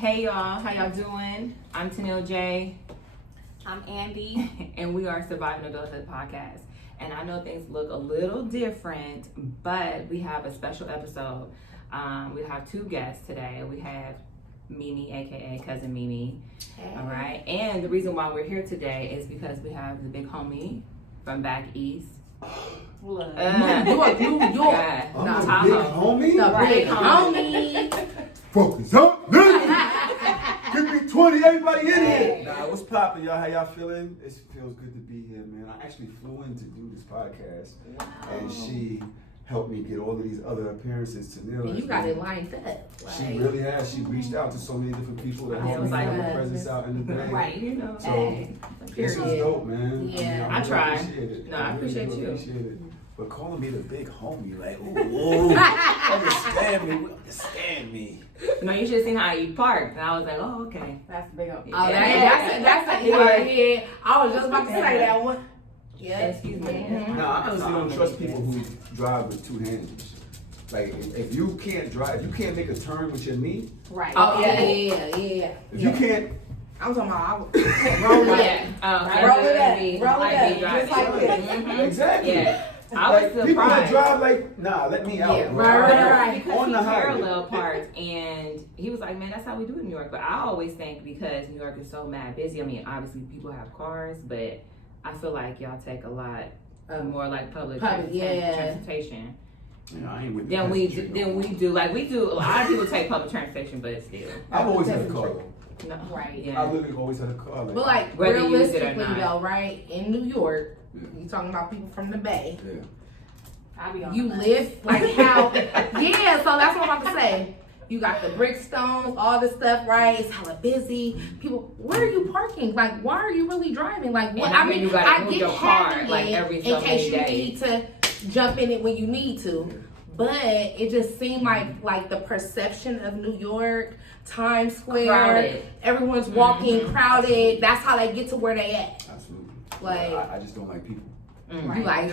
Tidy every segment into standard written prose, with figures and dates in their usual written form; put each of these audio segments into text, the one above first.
Hey y'all, how y'all doing? I'm Tenile J. I'm Andy. And we are Surviving Adulthood podcast. And I know things look a little different, but we have a special episode. We have two guests today. We have Mimi, aka Cousin Mimi. Hey. All right. And the reason why we're here today is because we have the big homie from back east. New York. Yeah. I'm No, a Tahoe. big homie. The big homie. Focus up, nigga. Give me 20, everybody in here. Nah, what's poppin', y'all? How y'all feeling? It feels good to be here, man. I actually flew in to do this podcast, and she helped me get all of these other appearances to Neil. And you got it lined up. She really has. She reached out to so many different people that helped me get my presence out in the day. Right, you know. So this was dope, man. Yeah. I try. Appreciate it. No, I appreciate you. Appreciate it. But calling me the big homie, like, ooh, understand me. No, you should have seen how you parked. And I was like, oh, okay. That's the big homie. Yeah. That's yeah. I was just about to say that one. Yeah. Excuse me. No, I honestly don't trust people who drive with two hands. Like, if you can't drive, if you can't make a turn with your knee. Right. Oh, yeah. Yeah. If you can't. I'm talking about roll it up. Roll it up. Roll it up. Just like this. Exactly. Yeah. I was Like, surprised. people that drive like, nah, let me out. Yeah, bro. right. Because On he the highway. parallel parked, and he was like, man, that's how we do it in New York. But I always think because New York is so mad busy, I mean, obviously people have cars, but I feel like y'all take a lot more like public transportation. Yeah, I ain't with the Then we passenger, do, like we do. A lot of people take public transportation, but still. I've always had a car though. No. Right. Yeah. I literally always had a car. But like Whether you use it or realistically not. though, right? In New York, Yeah. you talking about people from the Bay. Yeah. I be on you live like how? Yeah. So that's what I'm about to say. You got the brickstones, all this stuff, right? It's hella busy. People, where are you parking? Like, why are you really driving? Like, what? And I mean, you gotta move your car having like it every so in case many you days. need to jump in it when you need to. But it just seemed like the perception of New York, Times Square, Crowded. everyone's walking, crowded. That's how they get to where they at. Absolutely. Like, I just don't like people. you like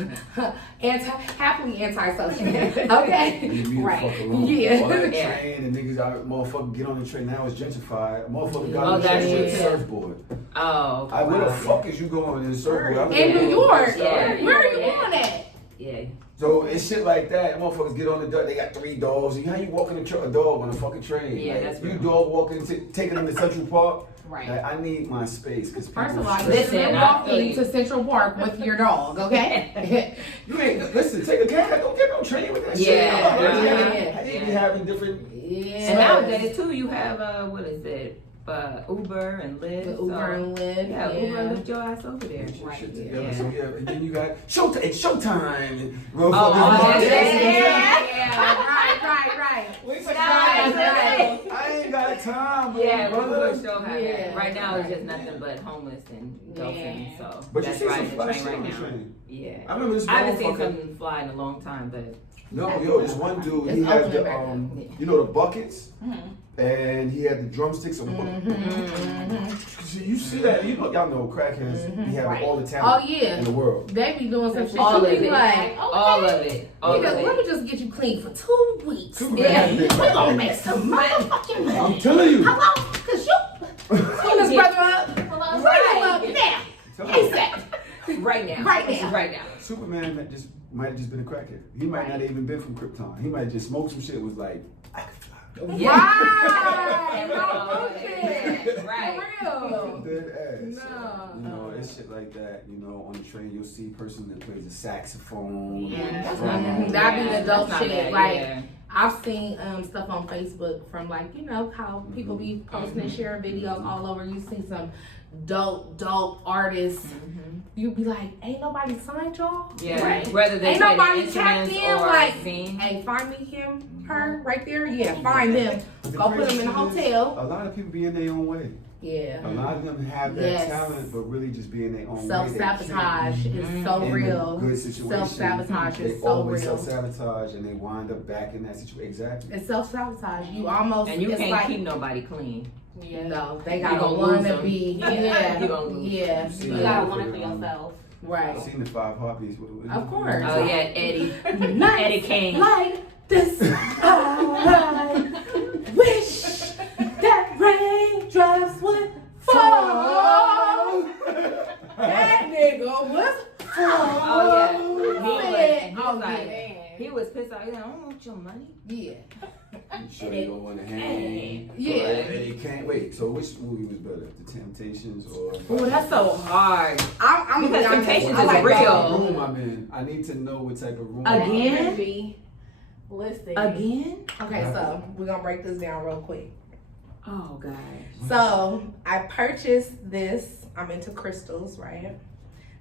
happily antisocial. Okay. Leave me the Right. fuck alone. Yeah. All that Yeah. train and niggas out, motherfucker get on the train now it's gentrified. A motherfucker got Oh, on the that's train with a true. surfboard. Oh. Where the wow. fuck is you going in a surfboard? In New York. Yeah. Where are you going at? Yeah. So it's shit like that. Motherfuckers get on the dog. They got 3 dogs. How you walking a dog on a fucking train? Yeah, like, that's you real. dog walking, taking them to Central Park. Right. Like, I need my space because First of all, Listen, you're I feel walking you. to Central Park with your dog, okay? You ain't listen. Take a cab. Don't get no train with that shit. Yeah. Yeah. I need to be having different. Yeah. And nowadays too, you have what is it? Uber and Lyft. The Uber and Lyft. Yeah, Uber and Lyft your ass over there. Get your shit Yeah. together. Yeah. So yeah, and then you got showtime. It's showtime. And Oh, Right. I ain't got time, bro. Yeah, brother. Uber still have Yeah. that. Right now it's just nothing but homeless and dolphins. Yeah. So But you that's see some riding the fly train shit right on the now. train. Yeah. I remember this I haven't seen motherfucker. something fly in a long time, but No, yo, this one dude, he It's has opening the back up. you know, the buckets, and he had the drumsticks. You see that? You know, y'all know crackheads. He have all the Oh talent yeah. in the world. They be doing some shit. all You of be it, like, all of it, all of let it. me just get you clean for 2 weeks. Yeah. We gonna make some motherfucking money. I'm telling you. Hello? Cause you clean this brother up. Right up now. ASAP. Right now. Right now. Right now. Superman might have just been a crackhead. He might not have even been from Krypton. He might have just smoked some shit and was like, I can fly. Right. No bullshit. Right. For real. Dead ass. No. You know, it's shit like that. You know, on the train you'll see a person that plays a saxophone. Yeah, that's drum. not bad. That be the dope That's not shit. bad, Like, yeah. I've seen stuff on Facebook from like, you know, how people be posting and sharing videos all over. You see some dope artists. You be like, ain't nobody signed y'all? Yeah. Right. Whether they Ain't play the nobody tapped instruments in or like, sing. hey, find me him, her, right there. Yeah, find them. Go put them in a hotel. A lot of people be in their own way. Yeah. A lot of them have that Yes. talent, but really just be in their own way. Self-sabotage is so in real. a good situation. Self-sabotage They is so always real. self-sabotage and they wind up back in that situation. Exactly. It's self-sabotage. You almost, And you it's can't like, keep nobody clean. no, they You gotta gonna wanna lose 'em. be. You Yeah. gonna lose. Yeah. You've seen You that gotta for want it the, for yourself. I've Right. seen the 5 Harpies. Of course. Oh yeah, Eddie. Nights Eddie King. like this, I wish that rain He was pissed off. He's like, I don't want your money. Yeah. You sure you don't want to hang? Yeah. And he can't wait. So which movie was better, The Temptations or? Oh, that's so hard. I'm Because Temptations I is like real. What room I'm in? I need to know what type of room. Again? Listen. Again? Okay, so we're gonna break this down real quick. Oh, God. So I purchased this. I'm into crystals, right?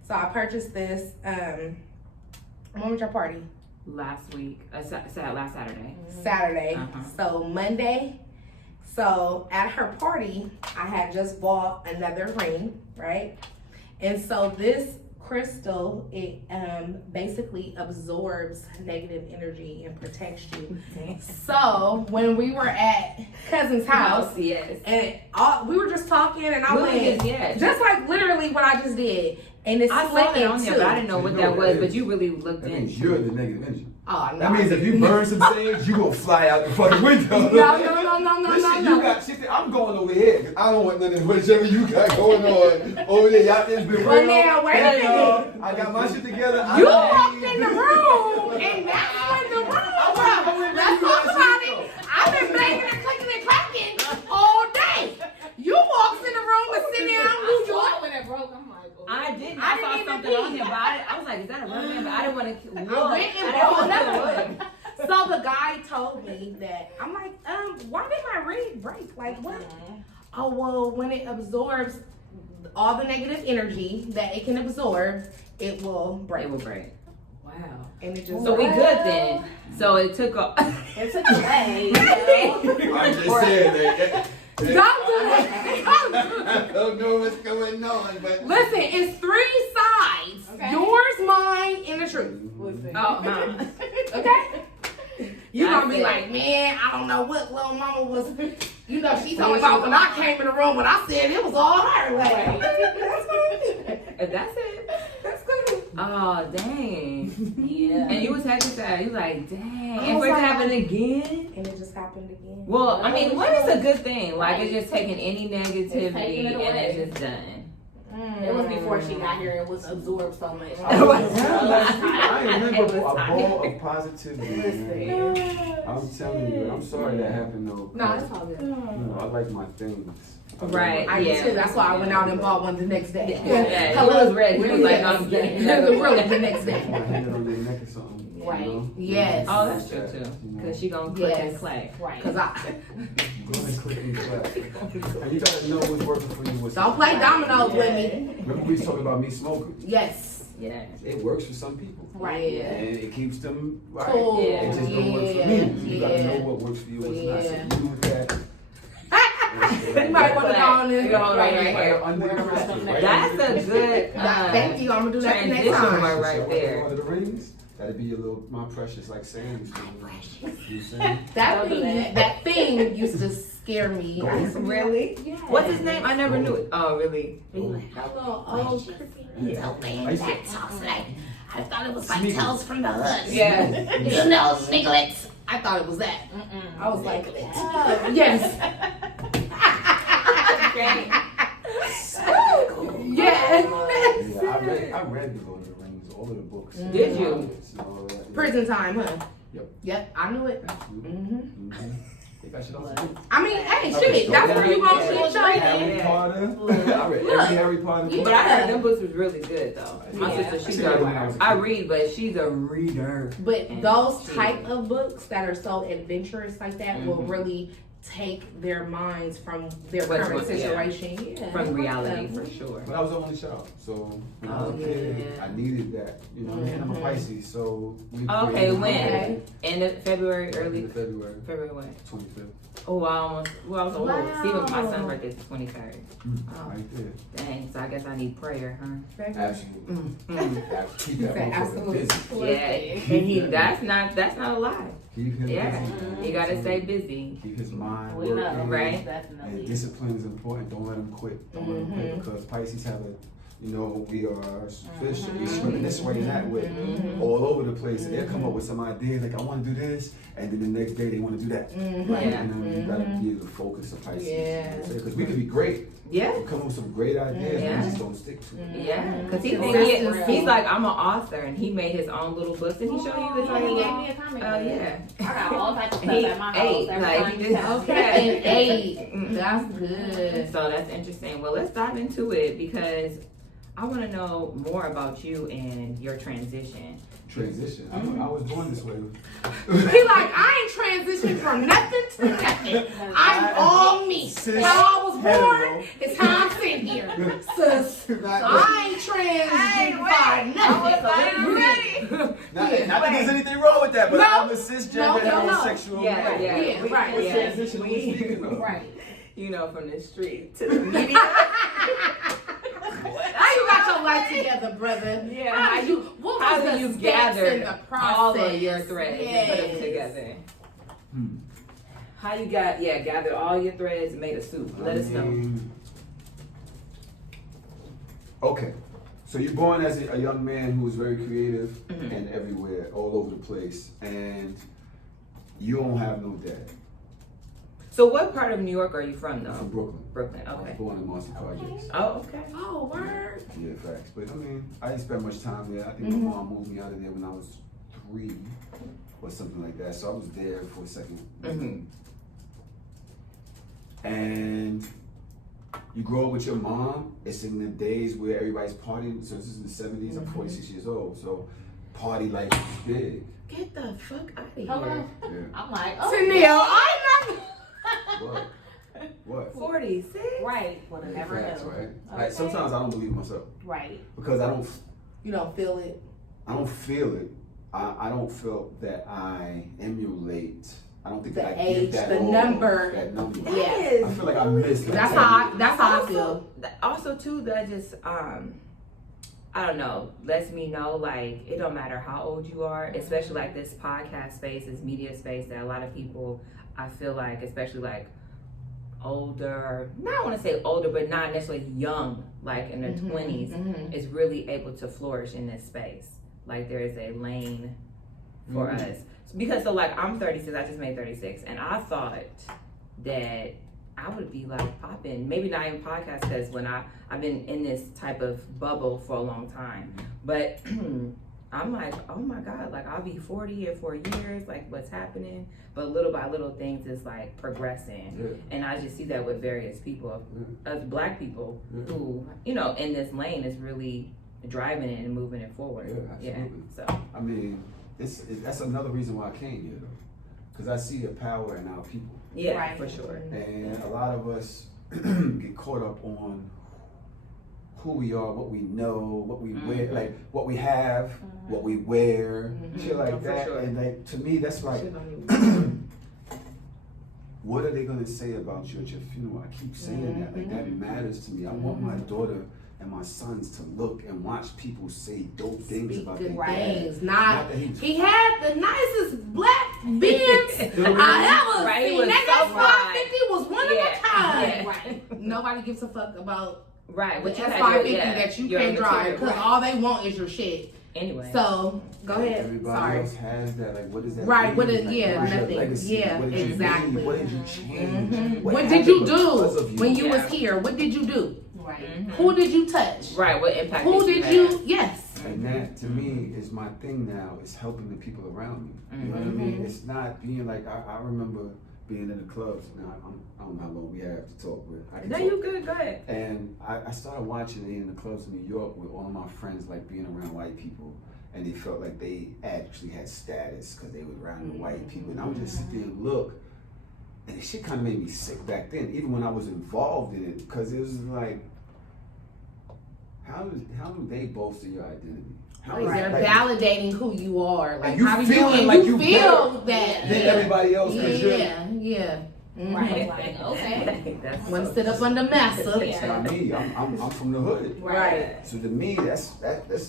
So I purchased this. When was your party? Last week. Last Saturday. Saturday. Uh-huh. So Monday. So at her party, I had just bought another ring, right? And so this crystal, it basically absorbs negative energy and protects you. So when we were at cousin's house, Yes. and we were just talking, and I went, Yes. just like literally what I just did, and it I split saw it on in there, two. but I didn't know what that was. But you really looked That means into you're it. the negative energy. Oh no! That means if you burn some sage, you gonna fly out the fucking window. No, This shit you got, I'm going over here because I don't want none of whatever you got going on over there. Y'all just been Well, real. now, wait a Hey, minute. I got my shit together. You walked in the room, and that's when the room was. Let's talk about it. I've been banging and clicking and clacking all day. You walked in the room and sit down, New York. When it broke, I'm like, oh. I didn't. I I didn't saw even something peek. on here, but I was like, is that a rubber band? But I didn't want to look. I went and I bought didn't another know what it one. was. So the guy told me that, I'm like, why did my ring break? Like, what? Oh, well, when it absorbs all the negative energy that it can absorb, it will break. It will break. Wow. And it just So we good then. So it took off. It took away. I'm just saying that. Don't do that. I don't know what's going on, but Listen, it's 3 sides. Okay. Yours, mine, and the truth. Listen. Oh, Okay? You're gonna be That's it. like, man, I don't know what little mama was. You know, she told me When about she when was I came in the room when I said it was all her. Like, Right. that's fine. if that's it. That's good. Oh, dang. Yeah. And you was happy to that. You was like, dang. I And was for it to like- happen again? And it just happened again. Well, I mean, what is a good thing? Like, Right. it's just taking any taking negativity it and away. it's just done. It was before she got here. It was absorbed so much. I remember It a was ball of positivity. Man. I'm telling you, I'm sorry that happened though. No, it's all good. You know, I like my things. Right. I did Yeah. too. That's why I went out and bought one the next day. Yeah, he Hello. was ready. He was like, I'm getting another Really, one. the next Put my day. hand on their neck or something. Right. You know? Yes. Oh, that's true too. Because she gonna click and Yes. clack. Right. Cause I Go ahead, click and clap. And you gotta know what's working for you. What's don't not. play dominoes with me. Remember we was talking about me smoking? Yes. Yeah. It works for some people. Right. Yeah. And it keeps them right. Cool. Yeah. It just don't work for me. You gotta know what works for you, what's not. So Yeah. you do that. You might want to go on You this. go on right Right here. under the crystal, right That's under the a crystal. good Thank you. I'm gonna do that the next transition time. word right So, there. One of the rings, that'd be your little, my precious, like Sam's. You know what I'm saying? That thing used to scare me. I used to be Really? Yes. What's his name? I never knew it. Oh, really? Be like, that little old creepy little thing I used to- that talks like, I thought it was like Sneakers. Tales from the Hood. Yeah. You know, Sniglets. I thought it was that. I was like, yes. Okay. Yes. I read the Lord of the Rings, all of the books. Did you? And all that, yeah. Prison Time, huh? Yep. Yep, I knew it. Absolutely. hmm They got shit on the I mean, hey, shit, that's where you gonna see each other. Harry Yeah. Potter. I read every Harry Potter book. But I heard them books was really good though. My Yeah. sister, she's I read them when I was a I kid. read, but she's a reader. But And those she- type of books that are so adventurous like that will Mhm. really take their minds from their What's current what- yeah. situation. Yeah. From reality for sure. But I was the only child, so when I was a Oh, kid, yeah. I needed that. You know what I mean? I'm a Mhm. Pisces, so we Okay, created when? Okay. End of February, in early February February when? 25th. Oh, I almost. Well, I was old. Wow. See, but my son's birthday is the 23rd. Oh. Right there. Dang. So I guess I need prayer, huh? Absolutely. Mm. Keep that Say motherfucker absolutely. busy. Yeah. And he. That's not a lie. Keep him Yeah. busy. You gotta stay busy. Keep his mind We working. know. Right. And Definitely. discipline is important. Don't let him quit. Don't let him quit because Pisces have a, you know, we are fish. We swimming this way and that way, all over the place. And they'll come up with some ideas like I want to do this, and then the next day they want to do that. Mhm. Right? Yeah. And then you gotta be able to focus on Pisces. Yeah. Because we could be great, Yeah. You come up with some great ideas, Yeah. and just don't stick to it. Yeah, because Consistency. he's like, I'm an author, and he made his own little books, and he showed you his He gave own. me a comic Oh book. yeah. I got all types of stuff He at my house. ate, Every like, time he you just- tell me. Okay, and 8. That's good. So that's interesting. Well, let's dive into it because I want to know more about you and your transition. Transition. Mm-hmm. I was born this way. He like, I ain't transitioned from nothing to nothing. I'm all me. Sis, How I was born hetero. is how I'm sitting here. Sis. I ain't transitioned by nothing. Not that there's anything wrong with that, but No. I'm a cisgender No. heterosexual Yeah, man. yeah. Yeah, We- right. What yeah. transition are we We- speaking of? Right. You know, from the street to the media. How you got your life together, brother? Yeah, How did you? What How was do the you steps gather in the process? all of your threads and put them Yes. together? Hmm. How you gathered all your threads and made a soup? Let us know. Okay, so you're born as a young man who is very creative Mhm. and everywhere, all over the place, and you don't have no dad. So, what part of New York are you from, I'm though? from Brooklyn. Brooklyn. I was Okay. born in Marcy Projects. Oh, okay. Oh, word. Yeah, facts. But I mean, I didn't spend much time there. I think Mhm. my mom moved me out of there when I was 3 or something like that. So I was there for a second. Mhm. And you grow up with your mom. It's in the days where everybody's partying. So this is in the 70s. I'm 46 years old. So party life is big. Get the fuck out of here. Hello. Yeah. I'm like, oh. Tenile, I never. What? What? 46? Right. Would have never Facts, known. right? Like Okay. sometimes I don't believe myself Right. because I don't You don't feel it. feel it. I don't feel that I emulate. I don't think The that I age, give that the all, number. That number. Yeah. I feel like I missed. That's how I feel. Also, too, that just, I don't know, lets me know, like, it don't matter how old you are, especially like this podcast space, this media space that a lot of people, I feel like, especially like older, not want to say older, but not necessarily young, like in their 20s, is really able to flourish in this space. Like, there is a lane for us. Because, so like, I'm 36, I just made 36, and I thought that I would be like popping, maybe not even podcast, because when I've been in this type of bubble for a long time, but I'm like, oh my God, like I'll be 40 in 4 years, like what's happening? But little by little things is like progressing. Yeah. And I just see that with various people, of black people who, you know, in this lane is really driving it and moving it forward. Yeah, absolutely. So, I mean, that's another reason why I came here, though, because I see the power in our people, yeah, Right. for sure. and a lot of us get caught up on who we are, what we know, what we wear, like what we have, what we wear, shit like Oh, for that. sure. And like to me, that's like, Shit on what are they gonna say about you at your funeral? I keep saying that. Like that matters to me. I want my daughter and my sons to look and watch people say dope things Speak about good their dad. things. Not that he had the nicest black Benz I ever Right, he seen. was That so 550 was one Yeah. of a kind. Yeah. Right. Nobody gives a fuck about Right, the but you had S550 your, that you your can't drive material, because right. all they want is your shit. Anyway. So go ahead. Everybody Sorry. else has that. Like, what is that? Right, mean? what is- Like, yeah, what is your nothing. legacy? Yeah, What did you exactly. mean? What did you change? What did happened you because of do you? when you Yeah. was here? What did you do? Right. Who did you touch? Right, what impact Who did had? you? Yes. And that, to me, is my thing now, is helping the people around me. You know what I mean? It's not being like, I remember being in the clubs. Now, I don't know how long we have to talk, but I can No, talk. you good, go ahead. And I started watching it in the clubs in New York with all of my friends, like being around white people. And they felt like they actually had status because they were around the white people. And I would just sit there and look. And the shit kind of made me sick back then, even when I was involved in it. Because it was like, how do they bolster your identity? How is They're like, validating who you are. Like, And you how do feeling and like you you feel better that. than everybody else? 'Cause you're- Yeah. Right. Like, okay. That's Want to so- sit up under massa. That's not me. I'm from the hood. Right. So to me, this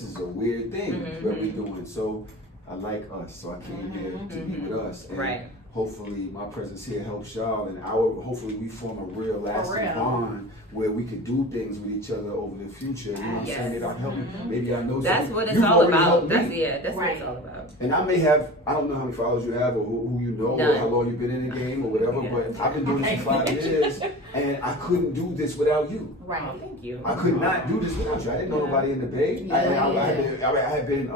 is a weird thing Mhm. what we're doing. So I like us. So I came here to be with us. And Right. hopefully my presence here helps y'all, and hopefully we form a real lasting real. bond where we could do things with each other over the future. You know what I'm saying? Maybe I can help you. Maybe I know That's something. what it's You've all already about. helped me. That's what it's all about. And I may have, I don't know how many followers you have or who you know or how long you've been in the game or whatever, but I've been doing this for 5 years and I couldn't do this without you. Right. Oh, thank you. I could not do this without you. I didn't know nobody in the Bay. I had been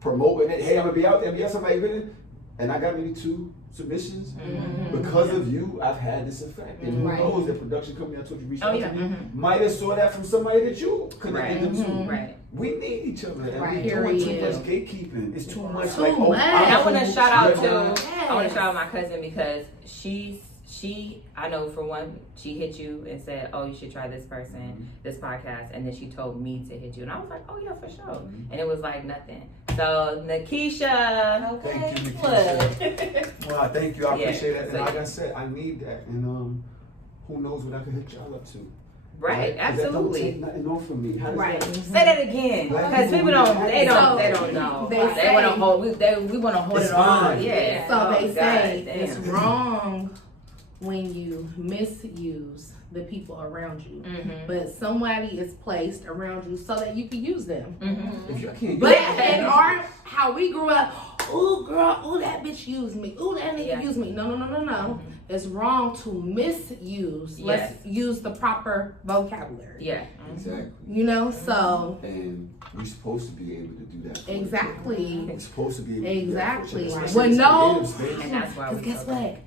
promoting it. Hey, I'm gonna be out there. Yes, somebody really, and I got maybe 2 submissions because of you. I've had this effect, and who knows? The production company I told you reached out to me might have saw that from somebody that you connected to. Right. We need each other, and we're doing too much gatekeeping. It's too much. Too like, much. I want to shout out to Yes. I want to shout out my cousin because she I know for one she hit you and said, oh, you should try this person, this podcast, and then she told me to hit you, and I was like, oh yeah, for sure, and it was like nothing. So Nakisha, thank you, Nakisha. Well, thank you. I appreciate that. And So, like I said, I need that, and who knows what I can hit y'all up to. right, That don't absolutely. take nothing off from me. How does that? Say that again, because people don't know. They They say- want to hold. We want to hold It's it on. fine. Yeah. So Oh, they God, say damn. it's wrong when you misuse the people around you, but somebody is placed around you so that you can use them. If you can't But get in our how we grew up, ooh girl, ooh that bitch used me, ooh that nigga used me. No. It's wrong to misuse. Yes. Let's use the proper vocabulary. Yeah. exactly. You know, so And you're supposed to be able to do that. For exactly. You're supposed to be able to do Exactly. that. For Well, Especially no. in space. And that's why Because we guess love what?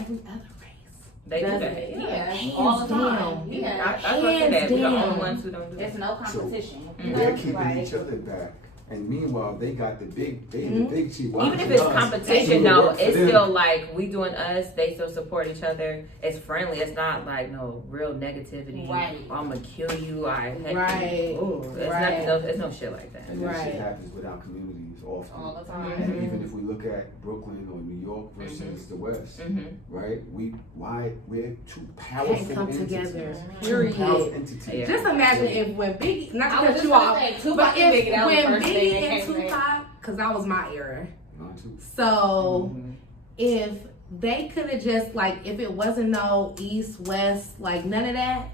Every other race. They do Does that. it? Yeah. Yeah, all the time. down. Yeah. I was gonna say that. We're the Hands only down. ones who don't do There's that. no competition. They're keeping Right. each other back. And meanwhile, they got the big chief. Even if it's competition, though, it's still like we doing us. They still support each other. It's friendly. It's not like no real negativity. Right. I'm gonna kill you. Right. It's Right. nothing. It's no shit like that. And that Right. shit happens without communities often. All the time. And even if we look at Brooklyn or New York versus the West, right? We're two powerful Can't come entities. together. Two powerful Period. entities. Yeah. Just imagine if when Biggie, not to I was cut just you gonna off, say, Tupac but and if Biggie, that was the when first thing Biggie that and came to me. Tupac, because that was my era. Mine too. So if they could have just like, if it wasn't no East West, like none of that,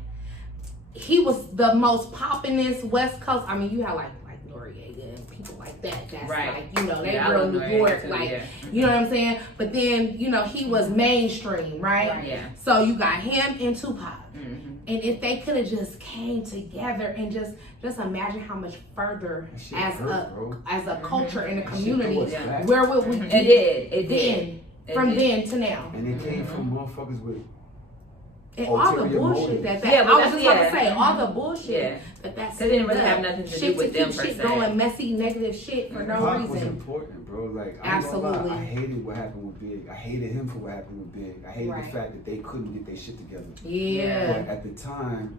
he was the most poppinest West Coast. I mean, you had like Noriega and people like that. That's Right. like, you know, they Yeah, I real love New Noriega York, too, like, yeah. you know what I'm saying? But then, you know, he was mainstream, right? Yeah. So you got him and Tupac. Mm-hmm. And if they could have just came together and just imagine how much further That shit as hurt, bro. a culture and a That shit community, threw us back. where would we It be did. It did. then, It from did. then to now? And it came from motherfuckers with And all the ulterior bullshit motives. that Yeah, but I was just about to that's- say, yeah. all the bullshit Yeah. that's It didn't really set have up. nothing to do Shit with to them keep per shit se. going, messy, negative shit for no Pac was reason. important, bro. Like, Absolutely. I hated what happened with Big. I hated him for what happened with Big. I hated Right. the fact that they couldn't get their shit together. Yeah. But at the time,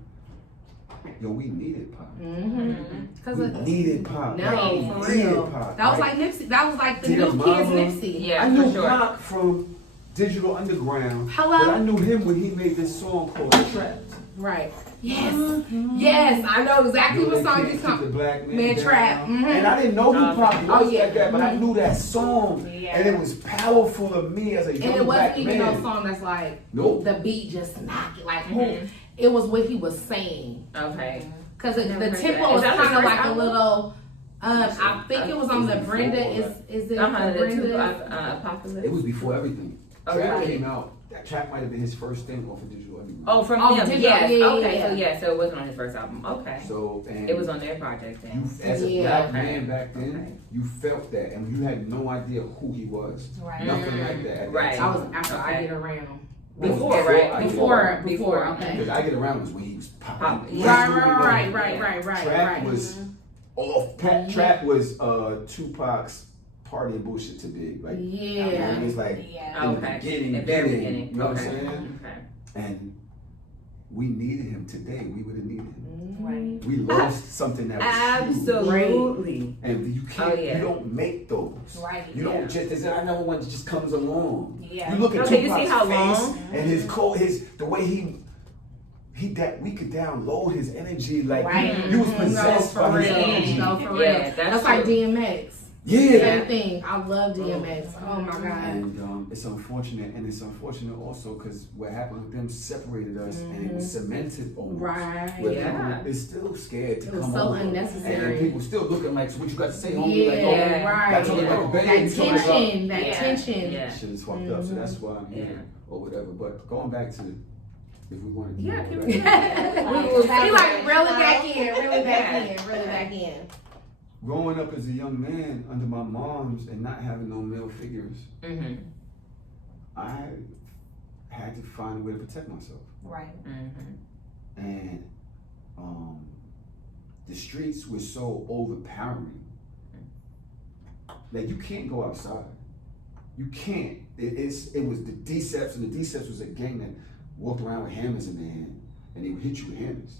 yo, we needed Pac. Mm-hmm. Cause We of, needed Pac. no, Like, for we needed real. Pac, That was right? like Nipsey. That was like the Dear new Mama. kids Nipsey. Yeah, I knew for sure. Pac from Digital Underground. Hello? But I knew him when he made this song called Trapped. Right. Yes. Yes. I know exactly what song you're The talking. black Man down. Trap. Mhm. And I didn't know who Pac was Oh, yeah. like that, but I knew that song. Yeah. And it was powerful to me as a young And it black wasn't even man. no song that's like Nope. the beat just knocked it like Mhm. it was what he was saying. Okay. Cause Never the heard tempo that. was Is that the kind of first like a album? little. I think it was on the Before Brenda. that. Is it I'm the the two Brenda? Apocalypse. It was before everything. Oh, Trap really? came out. That track might have been his first thing off of Digital Underground. Oh, from Oh, them. Digital, Yes. yeah, Okay. yeah. So yeah. So it wasn't on his first album. Okay. So and It was on their project you, then. as a Yeah. black Okay. man back then, Okay. you felt that, and you had no idea who he was. Right. Nothing like that. At Right. That I time. was after I Okay. get around. Before, Before right? I Get Before. Okay. Because I Get Around was when he was popping. Pop- He was yeah. moving on. Right. Trap Right. was off. Trap was Tupac's party and bullshit to Big. Like, Yeah. it was like Yeah. in the Okay. beginning, The very beginning. You know Okay. what I'm saying? Okay. And we needed him today. We would have needed him. Right. We lost something that was huge. Absolutely. And you can't, Oh, yeah. you don't make those. Right. You don't just, there's another one that just comes along. Yeah. You look at Okay, you Tupac's see how face long? and his cold, the way we could download his energy. Like, Right. you was possessed No, for by his real. energy. No, for real. Yeah, that's That's like true. DMX. Same thing. I love DMX. Oh my God. And it's unfortunate, also because what happened with them separated us, and it was cemented almost. Right. Where people is still scared to it was come so over. unnecessary. And people still looking like, so what you got to say, homie? Yeah. Like, oh, Right. that's like a baby. That tension. Yeah. Shit is fucked up, so that's why I'm here, or whatever. But going back to, if we want to Yeah, go keep back. He like really back in. Growing up as a young man under my mom's and not having no male figures, Mm-hmm. I had to find a way to protect myself. Right. Mm-hmm. And the streets were so overpowering. Like, you can't go outside. You can't. It was the Deceps, and the Deceps was a gang that walked around with hammers in their hand, and they would hit you with hammers.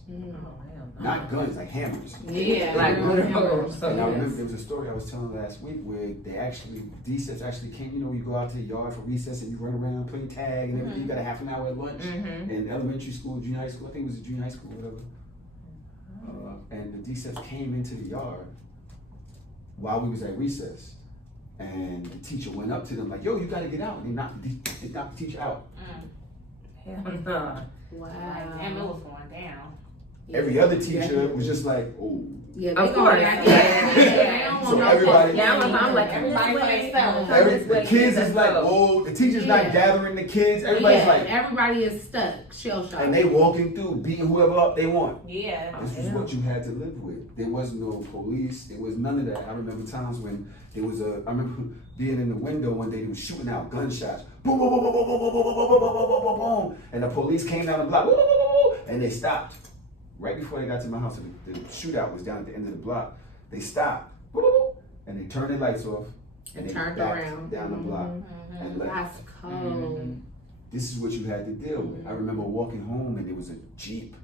Not guns, like hammers. Yeah. Like hammers. And I remember there was a story I was telling last week where Deceps actually came, you go out to the yard for recess and you run around playing tag and everything. You got a half an hour at lunch in elementary school, junior high school. I think it was a junior high school, whatever. And the Deceps came into the yard while we was at recess. And the teacher went up to them like, yo, you gotta get out. And they knocked the teacher out. Hell no. Wow. And it was going down. Every other teacher was just like, oh. Yeah, Of course. So everybody. Yeah, I'm like, Everybody for themselves. The kids is like, oh, the teacher's not gathering the kids. Everybody's like, everybody is stuck, shell shocked. and they walking through, beating whoever up they want. Yeah. This was what you had to live with. There was no police. There was none of that. I remember times when there was I remember being in the window one day, they was shooting out gunshots. Boom, boom, boom, boom, boom, boom, boom, boom, boom, boom, boom, boom, boom. And the police came down the block, boom, boom, boom, boom, and they stopped. Right before they got to my house, the shootout was down at the end of the block. They stopped, boom, boom, boom, and they turned their lights off. And they turned backed around down the block and left. That's cold. This is what you had to deal with. I remember walking home and there was a Jeep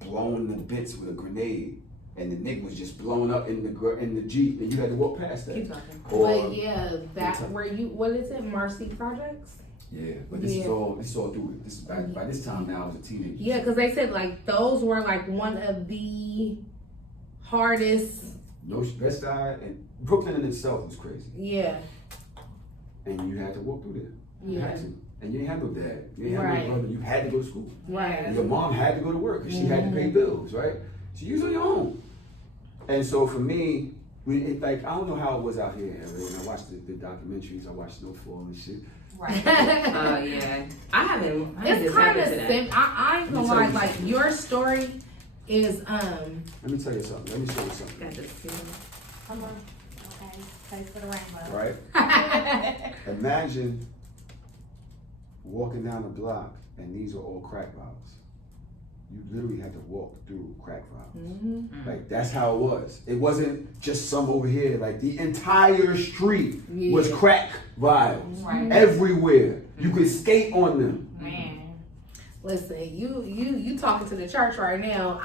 blown to bits with a grenade, and the nigga was just blown up in the Jeep, and you had to walk past that. Keep talking. But yeah, what is it, Marcy Projects? Yeah, but this is all through it. This is by this time now I was a teenager. Yeah, because they said like those were like one of the hardest. No, West Side and Brooklyn in itself was crazy. Yeah. And you had to walk through there. You Yeah. had to. And you didn't have no dad. You didn't have no brother. You had to go to school. Right. And your mom had to go to work because she had to pay bills, right? So you was on your own. And so for me, I don't know how it was out here in LA. When I watched the documentaries, I watched Snowfall and shit. Right. Oh yeah. I haven't. It's kind of simple. I ain't gonna lie. Like your story is Let me tell you something. Let me show you something. Got this feeling. Come on. Okay. Face for the rainbow. Right? Imagine walking down the block and these are all crack vials. You literally had to walk through crack vials. Like that's how it was. It wasn't just some over here. Like the entire street was crack vials. Right. Everywhere. You could skate on them. Man. Listen, you talking to the church right now.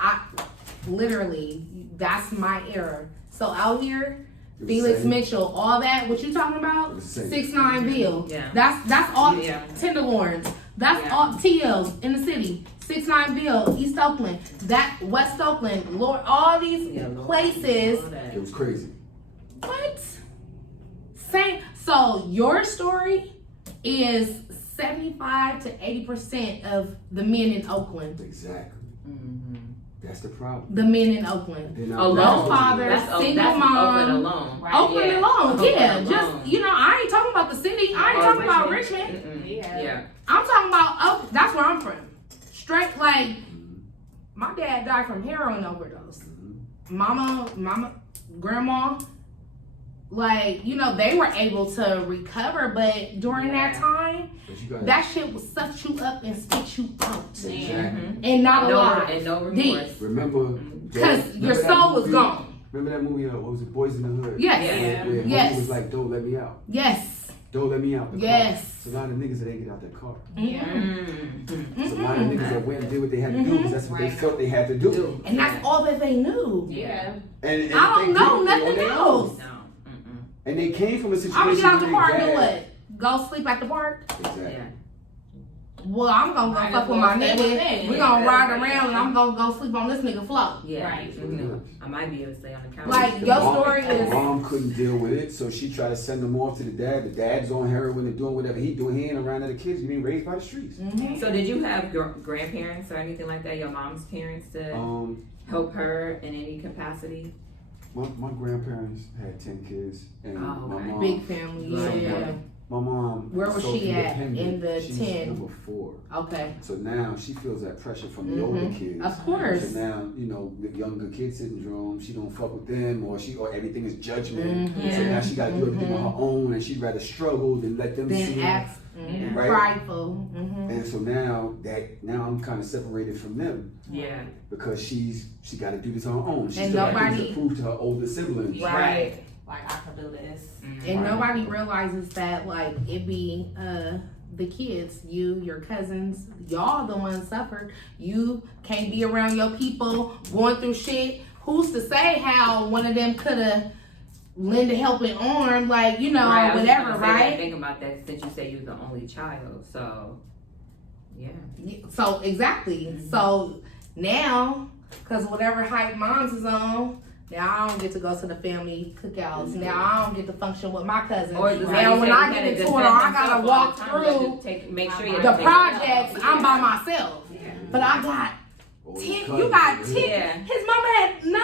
That's my era. So out here, Felix Mitchell, all that, what you talking about? 6'9" Bill. Yeah. That's all Tenderloins. That's all TLs in the city. 6'9" Bill, East Oakland, that West Oakland, Lord, all these places. It was crazy. What? Same. So your story is 75 to 80% of the men in Oakland. Exactly. That's the problem. The men in Oakland. Alone. Fathers, single mom. Oakland alone. Right. Oakland alone, Oakland just alone. I ain't talking about the city. I ain't talking about Richmond. Yeah. I'm talking about that's where I'm from. Straight like my dad died from heroin overdose. Mama, grandma, like they were able to recover, but during that time, that shit will suck you up and spit you out, Exactly. and not alive. And no remorse. Remember, because your soul was gone. Remember that movie? What was it? Boys in the Hood. Yes. Where Yes. he was like, "Don't let me out. Yes. Don't let me out." The Yes. car. So a lot of niggas that didn't get out their car. Yeah. So a lot of niggas that went and did what they had to do because that's what they felt they had to do. And that's all that they knew. Yeah. And I don't they know did it on nothing their else. own. And they came from a situation. I would get out the where park their and dad- what? Go sleep at the park? Exactly. Yeah. well, I'm gonna go Might fuck as with well my stay nigga. with him. We gonna ride around and I'm gonna go sleep on this nigga floor. Yeah, Right. I might be able to stay on the couch. Like, The your mom- story the is- mom couldn't deal with it, so she tried to send them off to the dad. The dad's on heroin and doing whatever he doing. He ain't around other kids. Being raised by the streets. Mm-hmm. So did you have grandparents or anything like that? Your mom's parents to help her in any capacity? My grandparents had 10 kids, and Oh, my okay. mom. Big family, yeah. My mom. Where was so she at independent. in the She's 10? number 4. Okay. So now she feels that pressure from the older kids. Of course. So now, the younger kid syndrome, she don't fuck with them, or everything is judgment. Mm-hmm. So now she got to do everything on her own, and she'd rather struggle than let them see Then her. act Right? prideful. Mm-hmm. And so now I'm kind of separated from them Yeah. because she got to do this on her own. She And still got things nobody- to prove to her older siblings. Right. Like, I can do this. And nobody realizes that, like, it be the kids, your cousins, y'all the ones suffered. You can't be around your people going through shit. Who's to say how one of them could have lend a helping arm, like, Right, I was whatever, gonna say that, right? think about that since you say you was the only child. So, yeah. So, exactly. So, now, because whatever hype moms is on, now I don't get to go to the family cookouts. Now I don't get to function with my cousins. Or just like Now you when said, I you get gotta into it, defend or I yourself gotta all walk the time. You have to through make sure you the take it projects, out. I'm by myself. But I got Older 10, cousins, you got 10. Yeah. His mama had 9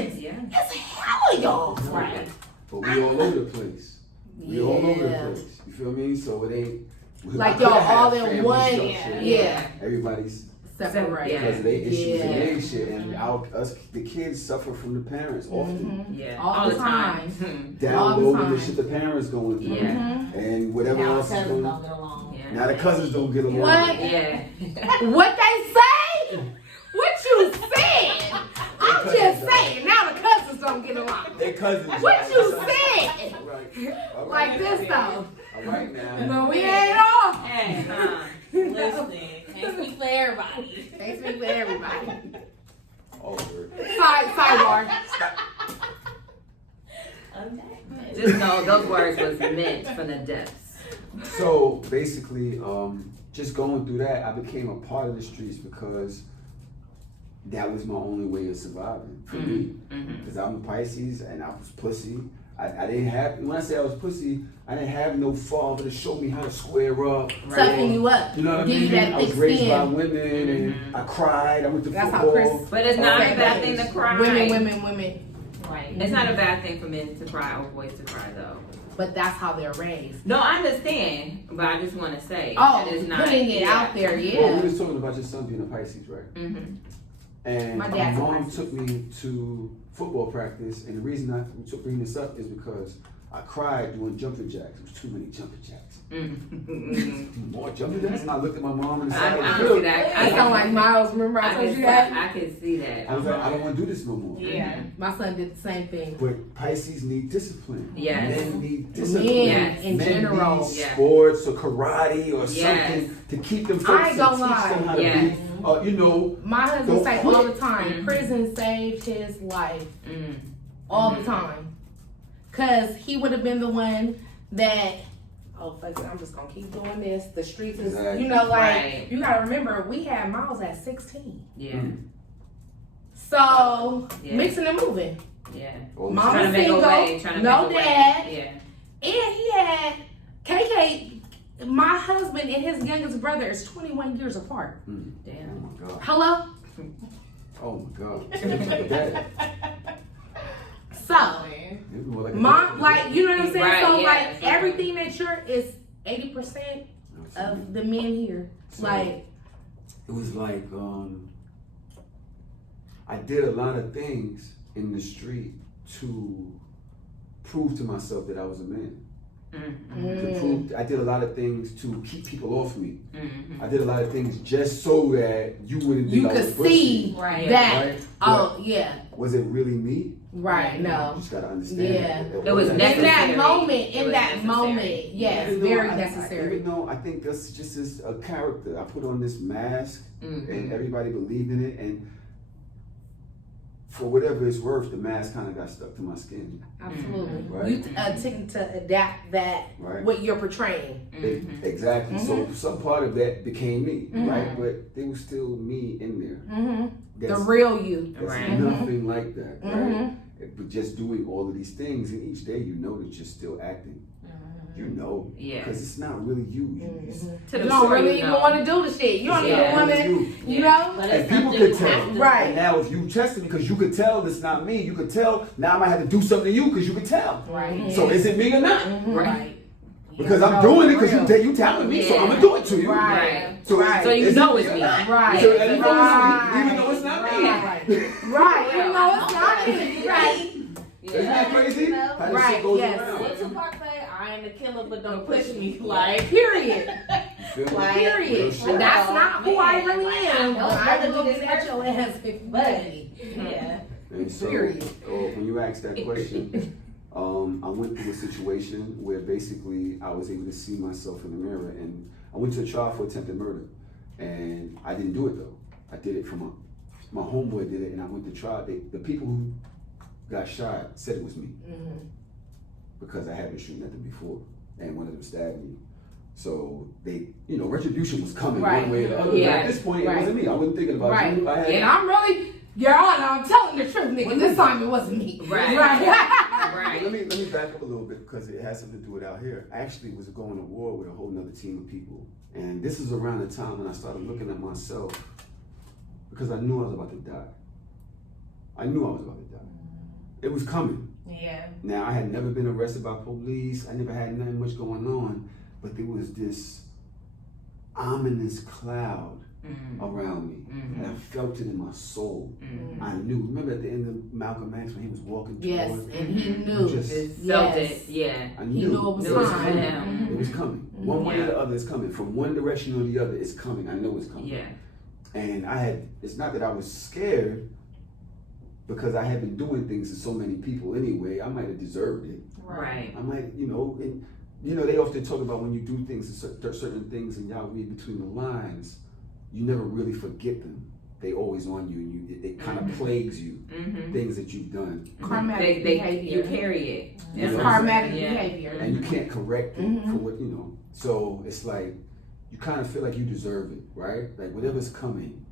siblings. Yeah. That's hella y'all. Right. But we all over the place. We all over the Yeah. place. You feel me? So it ain't Like I y'all coulda had all in family one- structure. yeah. Everybody's Separate. Yeah. because of their issues and Yeah. their shit, and us the kids suffer from the parents often. Yeah. All the time. All the Downloading time. the shit the parents going through, Yeah. and whatever Now else is cousins going. don't get along. Yeah. Now the cousins don't get along. What? Yeah. What they say? What you said? I'm just saying. Now the cousins don't get along. They cousins. What right? you said? Right. All Like right. this though. All right now. But we ain't off. Hey, listen, can't speak for everybody. Can't speak for everybody. Over. Sidebar. Okay. Just know those words was meant from the depths. So basically, just going through that, I became a part of the streets because that was my only way of surviving for me. Because I'm a Pisces and I was pussy. I didn't have, when I say I was pussy, I didn't have no father to show me how to square up. Sucking you up. You know what I Give mean? you that I was thick raised by skin. women and I cried. I went to That's how football. Chris- But it's not Okay. a bad thing to cry. Women. Right. It's not a bad thing for men to cry or boys to cry, though. But that's how they're raised. No, I understand, but I just want to say Oh, that it's not putting it out there, Well, yeah. we was talking about your son being a Pisces, right? Mm-hmm. And My my dad's a mom Pisces. took me to football practice, and the reason I took bringing this up is because I cried doing jumping jacks. There was too many jumping jacks. More jumping jacks, and I looked at my mom and the side I of don't the see field. that. I sound like Miles. Remember I I told can, you that? I can see that. I was like, I don't want to do this no more. Yeah. My son did the same thing. But Pisces need discipline. Yes. Men need discipline. Men in Men general. need Yes. sports or karate or Yes. something to keep them I focused ain't gonna and teach them lie. how to Yes. be, My husband Don't say quit. all the time, Mhm. prison saved his life. Mm. All the time. Cause he would have been the one that, oh fuck it, I'm just gonna keep doing this. The streets is, Exactly. you know, like, Right. you gotta remember, we had Miles at 16. Yeah, So, Yeah. mixing and moving. yeah. All the Mama Trying to make a single, way. Trying to no make a way. dad. Yeah. And he had KK, my husband and his youngest brother is 21 years apart. Oh Damn. my God. Hello? Oh my God. Dad. So, Maybe more like a my, dad. like, you know what I'm saying? Right, So, yeah, like, so- everything that you're is 80% of the men here. So, Like, it was like I did a lot of things in the street to prove to myself that I was a man. To prove, I did a lot of things to keep people off me. I did a lot of things just so that you wouldn't think you I could was see pussy, Right. that. right? Oh, yeah. Was it really me? Right, You no. just gotta understand. Yeah. that It was In necessary. that moment, It in was that necessary. moment, yes, Even though very I necessary. Even though I think that's just is a character. I put on this mask and everybody believed in it. And for whatever it's worth, the mask kind of got stuck to my skin. Absolutely. Right. You tend to adapt that what you're portraying. Exactly. So some part of that became me, right? But there was still me in there. The real you. That's nothing like that, right? But just doing all of these things, and each day you know that you're still acting. You know, because it's not really you. You don't really even want to do the shit. You don't even want to, you know? And people could tell. Right. And now if you test it, because you could tell it's not me, you could tell, now I might have to do something to you because you could tell. Right. So is it me or not? Right. Because I'm doing it because you telling me, so I'm going to do it to you. Right. So you know it's me. Right. So even though it's not me. Right. Even though it's not me. Right. Isn't that crazy? How this shit goes around. What Tupac say? I ain't a killer, but don't push me. Like, period. Like, period. And that's not who I really am. I will this get your ass if you let me. Yeah. And so, when you asked that question, I went through a situation where basically I was able to see myself in the mirror, and I went to a trial for attempted murder, and I didn't do it though. I did it for my homeboy did it, and I went to trial. The people who got shot said it was me because I had been shooting at them before, and one of them stabbed me. So they, retribution was coming one way or the other. But at this point, it wasn't me. I wasn't thinking about you. And I'm really, Your Honor, I'm telling the truth, nigga. This time it wasn't me. Right. Let me back up a little bit because it has something to do with out here. I actually was going to war with a whole nother team of people, and this is around the time when I started looking at myself because I knew I was about to die. It was coming. Yeah. Now, I had never been arrested by police. I never had nothing much going on, but there was this ominous cloud around me, and I felt it in my soul. I knew. Remember at the end of Malcolm X when he was walking towards? Yes, and he knew. Felt it. Yeah. I knew. He knew it was coming. It was coming. One way or the other, it's coming. From one direction or the other, it's coming. I know it's coming. Yeah. And it's not that I was scared, because I had been doing things to so many people anyway. I might have deserved it. Right. I might, they often talk about when you do things, certain things, and y'all read between the lines, you never really forget them. They always on you, and it kind of plagues you. Things that you've done. Karmatic behavior. You carry it. It's karmatic behavior. And you can't correct it for what, So it's like, you kind of feel like you deserve it, right? Like whatever's coming,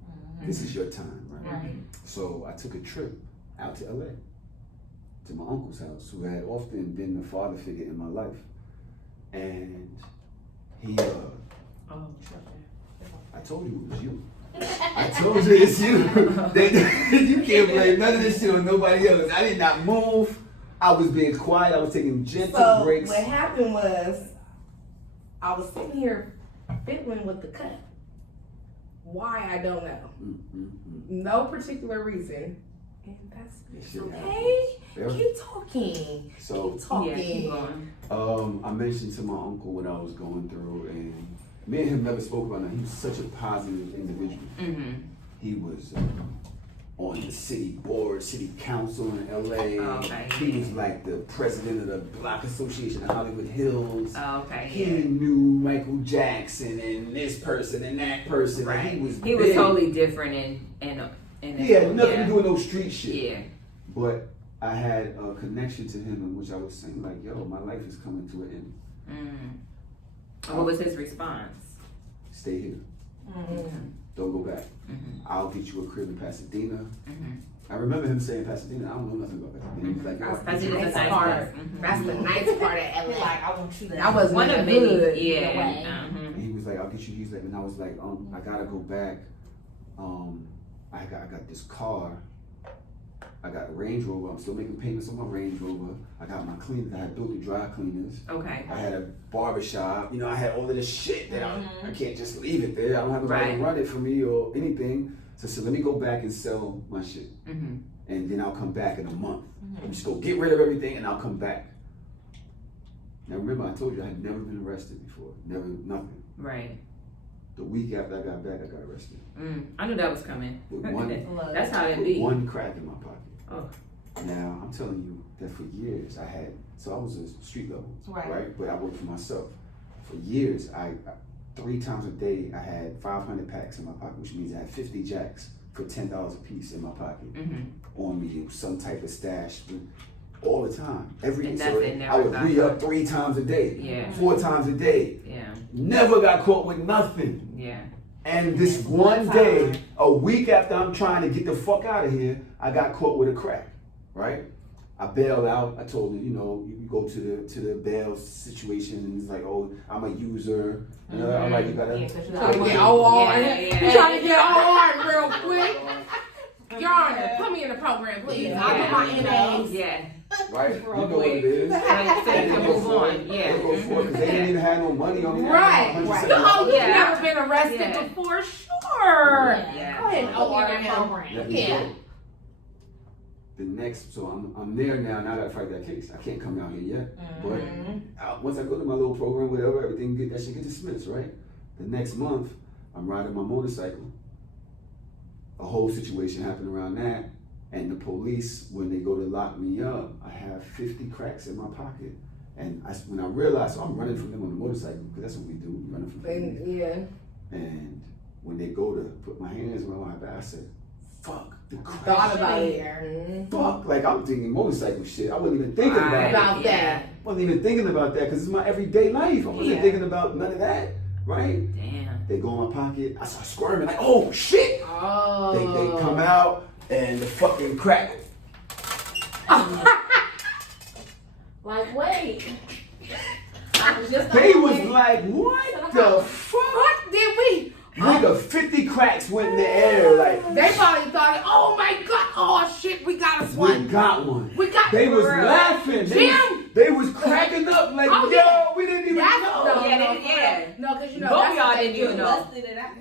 this is your time, right? So I took a trip out to LA, to my uncle's house, who had often been the father figure in my life. And he, I told you it was you. I told you it's you. You can't blame none of this shit on nobody else. I did not move. I was being quiet. I was taking gentle breaks. What happened was, I was sitting here fiddling with the cut. Why, I don't know. No particular reason. And that's okay. Keep talking. So, keep talking. Yeah, keep going. I mentioned to my uncle what I was going through, and me and him never spoke about that. He was such a positive individual. He was on the city board, city council in LA. He was like the president of the Block Association of Hollywood Hills. He knew Michael Jackson and this person and that person. Right. And he was totally different and he had nothing to do with no street shit. Yeah. But I had a connection to him in which I was saying like, yo, my life is coming to an end. What was his response? Stay here. Don't go back. I'll get you a crib in Pasadena. I remember him saying Pasadena. I don't know nothing about Pasadena. He was like, Pasadena's the nice part. That's the nice part of LA. Like, I want you to. That was one of many. Yeah. And he was like, I'll get you. He's like, and I was like, I gotta go back. I got this car. I got a Range Rover. I'm still making payments on my Range Rover. I got my cleaners. I had built the dry cleaners. I had a barbershop. I had all of this shit that I can't just leave it there. I don't have nobody to run it for me or anything. So I said, let me go back and sell my shit. And then I'll come back in a month. Let me just go get rid of everything and I'll come back. Now remember, I told you I had never been arrested before. Never, nothing. Right. The week after I got back, I got arrested. I knew that was coming. With one, that's how it be. One crack in my pocket. Oh. Now, I'm telling you that for years I was a street level, right? But I worked for myself. For years, I 3 times a day, I had 500 packs in my pocket, which means I had 50 jacks for $10 a piece in my pocket. on me, some type of stash, all the time, every day. And So nothing, I would never re-up 3 times a day, Yeah. 4 times a day. Yeah. Never got caught with nothing. Yeah. And this one day, a week after I'm trying to get the fuck out of here, I got caught with a crack, right? I bailed out. I told her, you know, you go to the bail situation, and it's like, oh, I'm a user. And I'm like, you gotta. Trying to get OR. Trying to get OR real quick. Your Honor, put me in the program, please. I'll get my NAs. Yeah. Right? You know what it is. So you can move on. Yeah. They go for it because they didn't even have no money on me. Right. Oh, you've never been arrested Yeah. before? Sure. Yeah. Go ahead and OR him. program. Yeah. The next, so I'm there now, and I gotta fight that case. I can't come out here yet. But once I go to my little program, whatever, everything that shit get dismissed, right? The next month, I'm riding my motorcycle. A whole situation happened around that. And the police, when they go to lock me up, I have 50 cracks in my pocket. And when I realized, so I'm running from them on the motorcycle, because that's what we do, we running from them. Yeah. And when they go to put my hands around my back, I said, fuck, the crack. Thought about it. Fuck, like I'm thinking motorcycle shit. I wasn't even thinking About that. that. Wasn't even thinking about that, because it's my everyday life. I wasn't thinking about none of that, right? Damn. They go in my pocket, I start squirming, like, oh shit! Oh. They come out, and the fucking crack. Like, wait. They was like, what the fuck? What did we? Nigga, 50 cracks went in the air, like, They probably thought, oh my God, oh shit, we got us we one. got one. We got They was one. laughing. Jim. They was cracking up like, Oh, yo, yeah. we didn't even That's know. no, Yeah, no, yeah. No, because you know Both that's y'all what they didn't do. even know.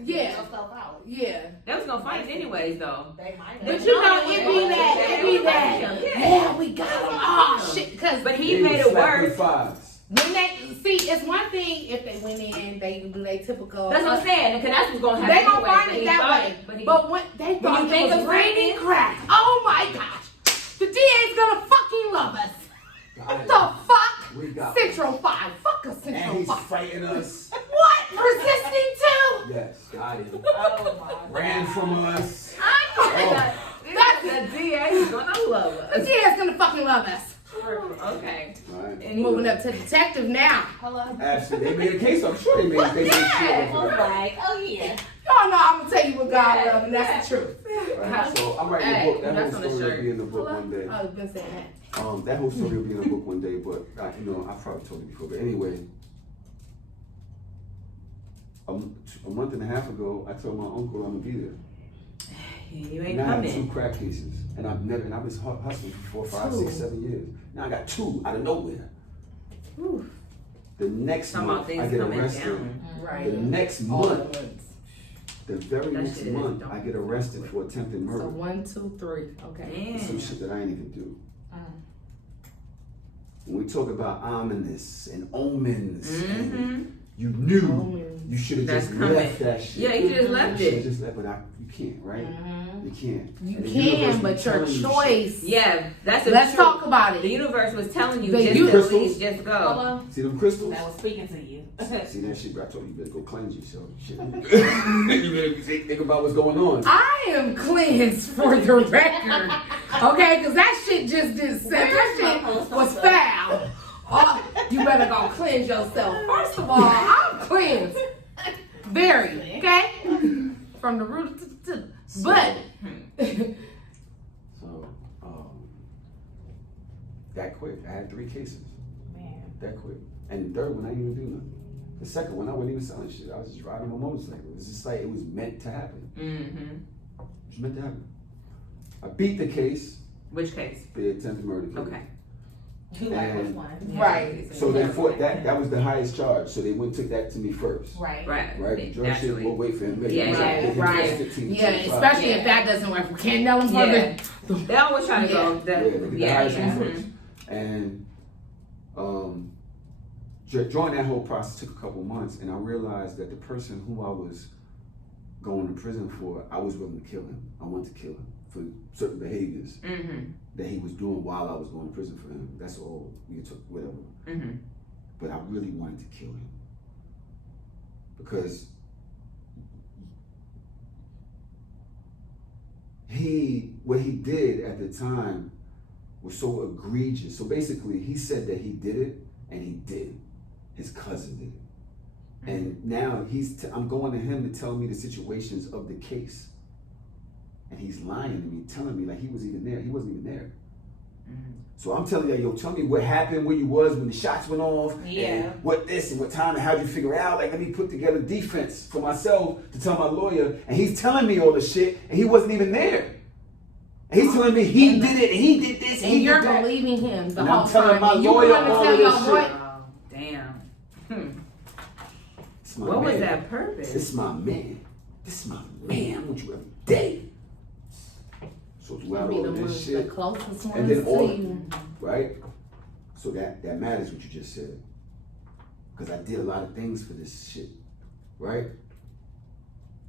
Yeah. Yeah. They was gonna fight anyways, though. They might But have. you know, it be that. Yeah, we got them. Oh shit, because But he They made was it slapping worse. fives. when they see, it's one thing if they went in, they do their typical. That's what I'm saying, because that's what's gonna happen. They gonna anyway, find but it he that thought- way. he- But when they When thought you think it was of raining fighting- crack, oh my gosh, the DA's gonna fucking love us. What the fuck? We got Central 5. Fuck a And Central he's 5. fighting us. What? Resisting too? Yes, got him. Oh my Ran from us. I know. The DA is gonna love The us. DA's gonna fucking love us. Okay. Right. And Moving up to detective now. Hello? Absolutely. They made a case. I'm sure they made a case. Yeah. I'm like, oh yeah. Y'all know I'm gonna tell you what God loves, and that's the truth. Right. So I'm writing a book. That That's whole on the story will shirt. be in the book one day. I've been saying that. That whole story will be in the book one day. But I've probably told you before. But anyway, a month and a half ago, I told my uncle I'm gonna be there. you ain't Now I have coming. 2 crack cases, and I've been hustling for 4, 5, 6, 7 years. Now I got 2 out of nowhere. Whew. The next Talking about month I things get coming arrested. down. Right. The next All month, at once. the very That next shit is month, dumb. I get arrested for attempted So murder. 1, 2, 3. Okay. Some Damn. shit that I ain't even do. When we talk about ominous and omens, and Mm-hmm. you knew Omens. you should have That's just coming. left that shit. Yeah, you just left You should have it. just left, but you can't, right? You can't. You And the can, universe but be your telling you shit. choice. Yeah, that's the Let's truth. talk about The it. universe was telling you The just uni- to please just go. Hello? See them crystals? I was speaking to you. See that shit? I told you, you better go cleanse yourself. Shit. You better think about what's going on. I am cleansed for the record. Okay, because that shit just didn't say that shit was foul. Oh, you better go cleanse yourself. First of all, I'm cleansed. Very, okay? From the root to but So, that quick. I had 3 cases. Man. That quick. And the third one, I didn't even do nothing. The second one, I wasn't even selling shit. I was just riding my motorcycle. It was just like, it was meant to happen. Mm-hmm. It was meant to happen. I beat the case, Which case? the attempted murder case. Okay. You like which one? Right. So they fought that was the highest charge. So they went and took that to me first. Right. Right. Right? The judge said, Naturally. we'll wait for him. Yeah, yeah, They right. can take 16 to yeah, 25. especially if that doesn't work. We can't nail them for Yeah. the They always try to go. Yeah, they get the highest one mhm. first. And during that whole process took a couple months, and I realized that the person who I was going to prison for, I was willing to kill him. I wanted to kill him for certain behaviors Mm-hmm. that he was doing while I was going to prison for him. That's all. We took whatever. Mm-hmm. But I really wanted to kill him because what he did at the time was so egregious. So basically, he said that he did it, and he did. His cousin did it. And now I'm going to him to tell me the situations of the case. And he's lying to me, telling me like he was even there. He wasn't even there. So I'm telling you, yo, tell me what happened, where you was when the shots went off, and what this and what time, and how'd you figure it out? Like, let me put together defense for myself to tell my lawyer. And he's telling me all this shit, and he wasn't even there. And he's telling me he did it, and he did this, and he you're did that. believing him the And whole I'm telling time. my And you lawyer want to all tell of your this boy, shit. Oh, damn. It's my What man. was that purpose? This is my man. This is my man. I want you every day. So throughout be all the of this ones, the shit, closest ones and then to all, you. right? So that matters what you just said. Because I did a lot of things for this shit, right?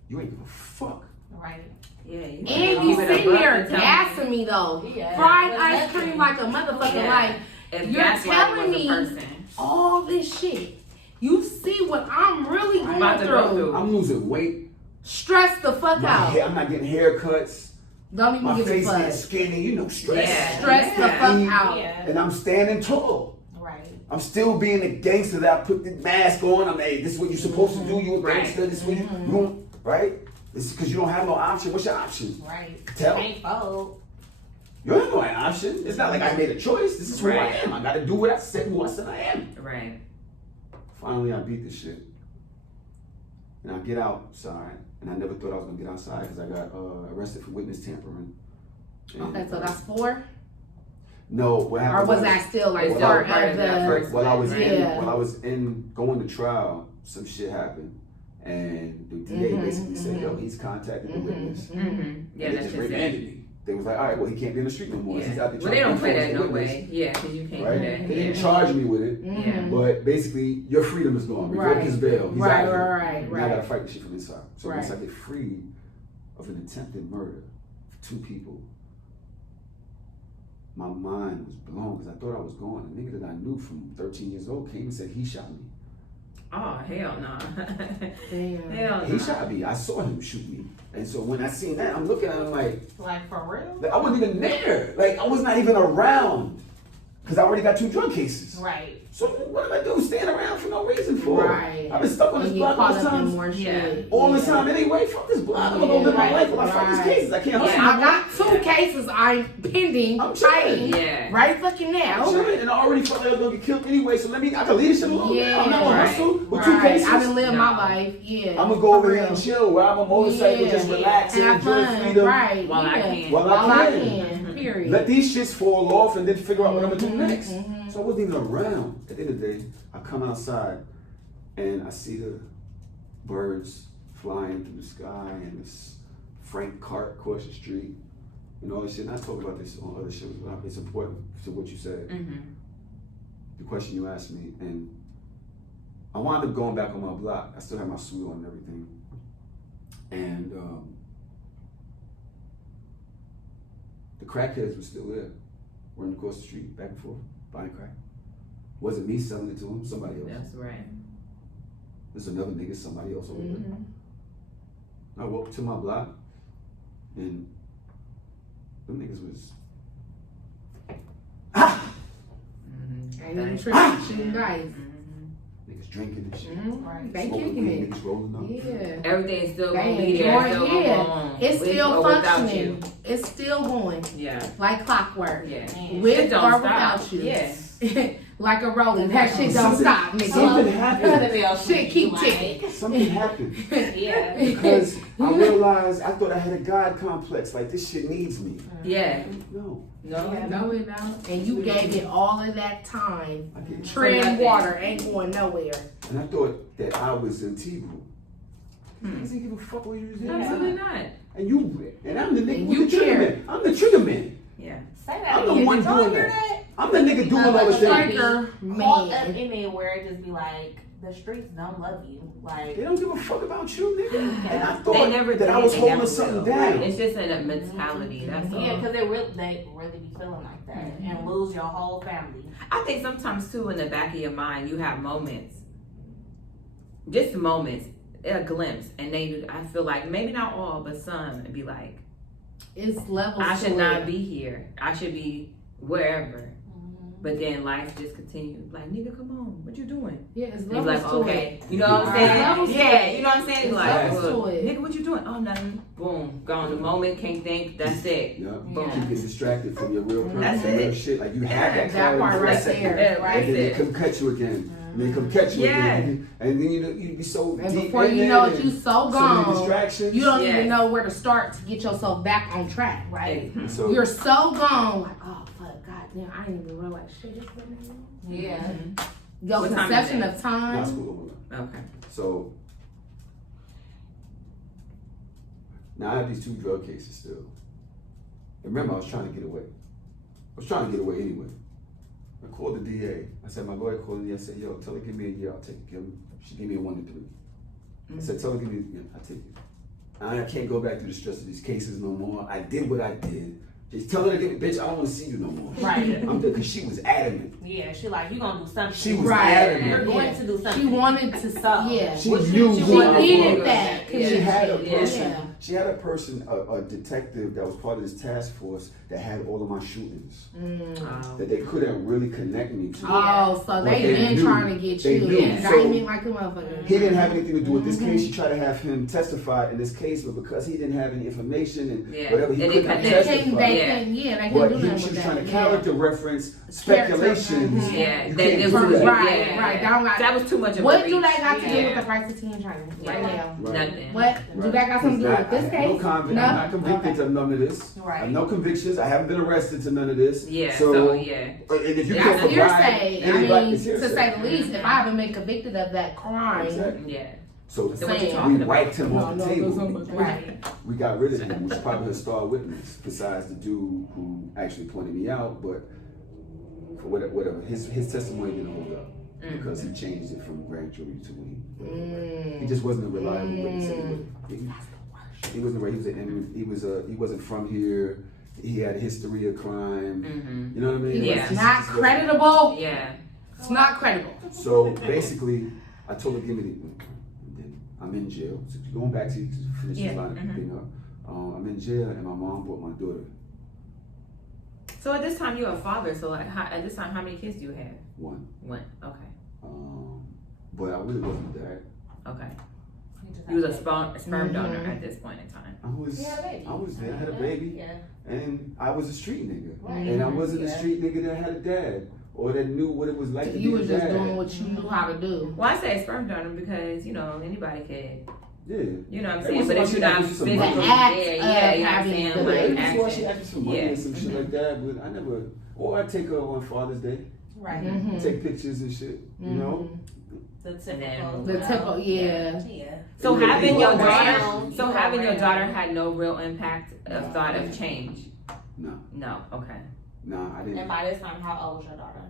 You ain't give a fuck. Right. Yeah. You And you sitting there gassing me though. Yeah. Fried ice cream like a motherfucker. Yeah. Like, If you're that's why he telling was a me person. all this shit. You see what I'm really About going to go through. through. I'm losing weight. Stress the fuck out. I'm not getting haircuts. Don't even My give a face getting fuck. skinny, you know, stress. Yeah. Stress the fuck out. Yeah. And I'm standing tall. Right. I'm still being the gangster that I put the mask on. I'm hey, this is what you're supposed to do. You a Right. gangster. This is what you don't, right? This is because you don't have no option. What's your option? Right. Tell. Can't fold. You don't have no option. It's not like I made a choice. This is who I Right. am. I got to do what I said. Who I said I am. Right. Finally, I beat this shit. And I get outside, and I never thought I was gonna get outside because I got arrested for witness tampering. And, Okay, so that's 4? no. What happened? Or was that still like It's part still part of of that the... first While I was Yeah. while I was in going to trial, some shit happened, and the DA basically said, "Yo, he's contacted the witness." Mm-hmm. Yeah, And they that's just just remanded it. me. They was like, "All right, well, he can't be in the street no more. He's Yeah. out there Well, they don't play that enforce no the witness." way. Yeah, because you can't Right? do that. They didn't Yeah. charge me with it, Yeah. but basically, your freedom is gone. Revoke Right. his bail. He's Right, out here. right, Now I gotta right. fight this shit from inside. So Right. once I get freed of an attempted murder of 2 people, my mind was blown because I thought I was gone. A nigga that I knew from 13 years old came and said he shot me. Oh, hell no. Damn. Hell no. He shot me. I saw him shoot me. And so when I seen that, I'm looking at him like For real? I wasn't even there. Like I was not even around because I already got 2 drug cases. Right. So what am I doing staying around for no reason for? Right. I've been stuck on this And you block all caught the up in time. more shit. All the Yeah. time anyway. Fuck this block. I'm gonna go live my Yeah, life while I fight these right. cases. I can't hustle. I got 2 cases I'm pending, I'm fighting chilling. Yeah. right fucking now. I'm chilling, and I already felt like I was gonna get killed anyway. So I can leave this shit alone. Yeah, now. I'm not gonna right. hustle with 2 Right. cases. I've been living my No. life. Yeah. I'm gonna go over For here and real. chill, ride my motorcycle, Yeah. just relax and Have enjoy fun. freedom. Right. While I yeah. can. While While I I can. can. Period. Let these shits fall off and then figure out what I'm gonna do next. Mhm. So I wasn't even around. At the end of the day, I come outside and I see the birds flying through the sky and this Frank cart across the street and all this shit. And I talk about this on other shows, but it's important to what you said. Mm-hmm. The question you asked me, and I wound up going back on my block. I still had my suit on and everything. And the crackheads were still there, running across the street, back and forth, buying crack. Wasn't me selling it to them, somebody else. That's right. There's another nigga, somebody else over there. Mhm. I walked to my block, and them niggas was Mm-hmm. Ain't even tripping. Shooting dice. niggas drinking and shit. Mhm. Right. They Smoking kicking weed, it. niggas rolling up. Yeah. Everything's still They gonna be there. enjoying, Still gonna yeah. go on. It's With still or without functioning. you. It's still going. Yeah. Like clockwork. Yeah. Man. With It don't or stop. without you. Yeah. Like a rolling. That shit don't stop, nigga. Something happened. Shit keep ticking. Something happened. Yeah. Because I realized, I thought I had a God complex. Like, this shit needs me. Yeah. No. No. Yeah. No, it don't. And you gave it all of that time. I didn't. Tread nothing. water ain't going nowhere. And I thought that I was integral. Hmm. He doesn't give a fuck what you was Absolutely doing. not. And I'm the nigga And with you the trigger care. man. I'm the trigger man. Yeah. Say that I'm the again. one Did y'all doing hear that. I'm the nigga doing all the Like, things. Striker Caught up man. in it where it just be like, the streets don't love you. Like, They don't give a fuck about you, nigga. And I They thought never that did. I was They holding never something will. down. It's just a mentality. That's all. yeah, because they really be feeling like that and lose your whole family. I think sometimes too, in the back of your mind, you have moments, just moments, a glimpse, and I feel like maybe not all, but some, and be like, It's levels. I should to not it. be here. I should be wherever. But then life just continued. Like, nigga, come on. What you doing? Yeah, it's He's levels like, to okay. it. You know what I'm saying? Levels to Yeah, it. you know what I'm saying? It's Like, levels to it. nigga, what you doing? Oh, nothing. Boom. Gone. The moment, can't think. That's it. Yeah. Boom. You get distracted from your real That's purpose and real it. shit. Like you had that That clarity part for a right second, there, right? and then they That's come catch you again. And they come catch you again. And then you be so And deep before in you it know it, and you so many gone. distractions. You don't Yes. even know where to start to get yourself back on track, right? Mhm. So You're so gone, like, oh fuck, god damn, I didn't even realize shit. It's been that long. Yeah. Mhm. Your What time is conception it? of time. not school. Okay. So now I have these 2 drug cases still. And remember, I was trying to get away. Anyway. I called the DA. I said, my lawyer called me. I said, yo, tell her give me a year. I'll take it. She gave me a 1 to 3. I said, tell her give me a year. I'll take it. I can't go back through the stress of these cases no more. I did what I did. Just tell her to give me, bitch, I don't want to see you no more. Right. I'm good, because she was adamant. Yeah, she like, you gonna do something. She was Right. adamant. You're going to do something. She wanted to, So, yeah. She What knew she what I needed was. that. Yeah. She had a Yeah. person. Yeah. She had a person, a detective that was part of this task force that had all of my shootings Oh. that they couldn't really connect me to. Oh, so But they they been knew. trying to get They you. knew. Indictment So- like a motherfucker. He didn't have anything to do with this case. She tried to have him testify in this case, but because he didn't have any information and Yeah. whatever, he They couldn't didn't They connect. couldn't, testify. they Yeah. couldn't, yeah, they But couldn't do she nothing was with that. trying to Yeah. character reference speculations. Mhm. Yeah, You that can't it do was that. Right, yeah, right. yeah. That got- That was too much of What a do reach. that got to do Yeah. with the price of tea in China right now? Right. Nothing. What? Do that got something to do with this I have case? No convict. No? I'm not convicted Okay. of none of this. I Right. have no convictions. I haven't been arrested to none of this. Yeah. So, So yeah. and if you That's can't provide hearsay. I anybody, mean, it's to hearsay. say the least, if I haven't been convicted of that crime, Exactly. Yeah. So So what you Saying. talking we about? wiped him off the No, table. there's so much. Right. We got rid of him, which is probably a star witness, besides the dude who actually pointed me out. But for whatever, his testimony didn't hold up because he changed it from grand jury to when he just wasn't a reliable witness. He wasn't right. He wasn't from here. He had a history of crime. Mhm. You know what I mean? Yeah. Like, it's he not just wasn't- credible. Yeah. It's not credible. So basically, I told her, give me the. And then I'm in jail. So going back to finish Yeah, this line mhm. thing up. I'm in jail, and my mom brought my daughter. So at this time you're a father. So like, at this time, how many kids do you have? One. One. Okay. But I really wasn't that. Okay. You was a sperm donor Mhm. at this point in time. I was. You had a baby. I was there. I had a baby, Yeah. and I was a street nigga. Right. And I wasn't a Yeah. street nigga that had a dad or that knew what it was like to You be were a just dad. doing what you knew how to do. Well, I say sperm donor because anybody could. Yeah. You know what I'm Hey, saying? what's But up, if you're man? not This is some physically money. The act there, of yeah, you know what I'm having saying? the Like baby. That's why she action. asked me for money Yeah. and some shit like that, but I never. Or I take her on Father's Day, Right. Mhm. take pictures and shit. You know. The typical. then- The typical, yeah. Yeah. So Yeah, having you your go daughter, around, so you go having your around. daughter had no real impact of No. thought of change. No. No. Okay. Nah, I And didn't. by this time, how old was your daughter?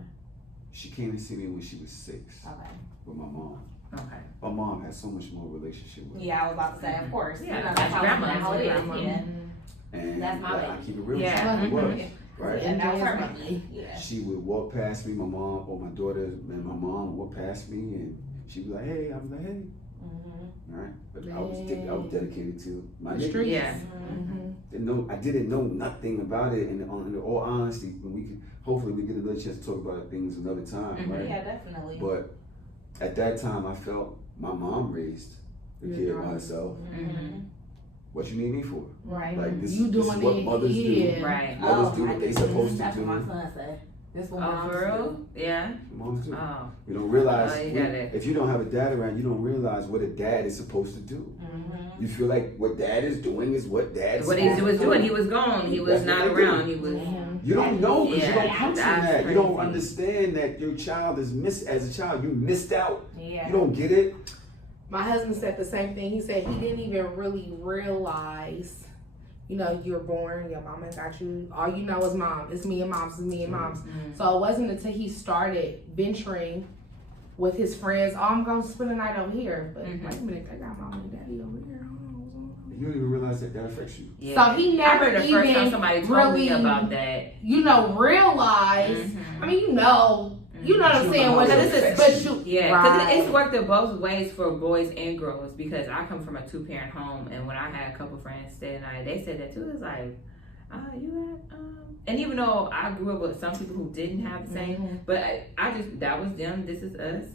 She came to see me when she was 6 Okay. with my mom. Okay. My mom had so much more relationship with her. Yeah, I was about to say, of course. Yeah, You know, that's that's how, grandma, that's how it that's is. grandma. Yeah. And That's my like, I baby. keep it real. Yeah. It was. Mhm. Right? And that was her Enjoy baby. Yeah. She would walk past me, my mom or my daughter, and my mom would walk past me, and she'd be like, "Hey," I was like, "Hey," Mm-hmm. all right. But I was dedicated to my The nigga. streets. Yeah. Mhm. I didn't know nothing about it, and in all honesty, when we could, hopefully we get another chance to talk about things another time, Mhm. right? Yeah, definitely. But at that time, I felt my mom raised the Your kid daughter. by herself. Mm-hmm. What you need me for? Right. Like this, You this is doing what it, mothers yeah. do. Right. Mothers do I what they get supposed to That's do. what my son said. This what Oh, moms for real? do. Yeah. Moms do. Oh. You don't realize Oh, you got it. if you don't have a dad around, you don't realize what a dad is supposed to do. Mm-hmm. You feel like what dad is doing is what dad's What he supposed was to doing, do. he was gone. He was That's not what they do. around. He was. You don't know because you Yeah, don't come from that's that. You don't crazy. understand that your child is as a child. You missed out. Yeah. You don't get it. My husband said the same thing. He said he didn't even really realize, you're born, your mama got you. All you know is mom. It's me and mom's. It's me and mom's. Mhm. So it wasn't until he started venturing with his friends. Oh, I'm gonna spend the night over here. But Mhm. wait a minute, I got mom and daddy over here. I don't know what's going on. You don't even realize that affects you. Yeah. So he I never remember the first time even somebody told me really, about that. realize. Mhm. I mean, You know what I'm saying? When because right. it's worked in both ways for boys and girls. Because I come from a 2-parent home, and when I had a couple friends stay the night, they said that too. It's like, you had and even though I grew up with some people who didn't have the same, but I just that was them. This is us.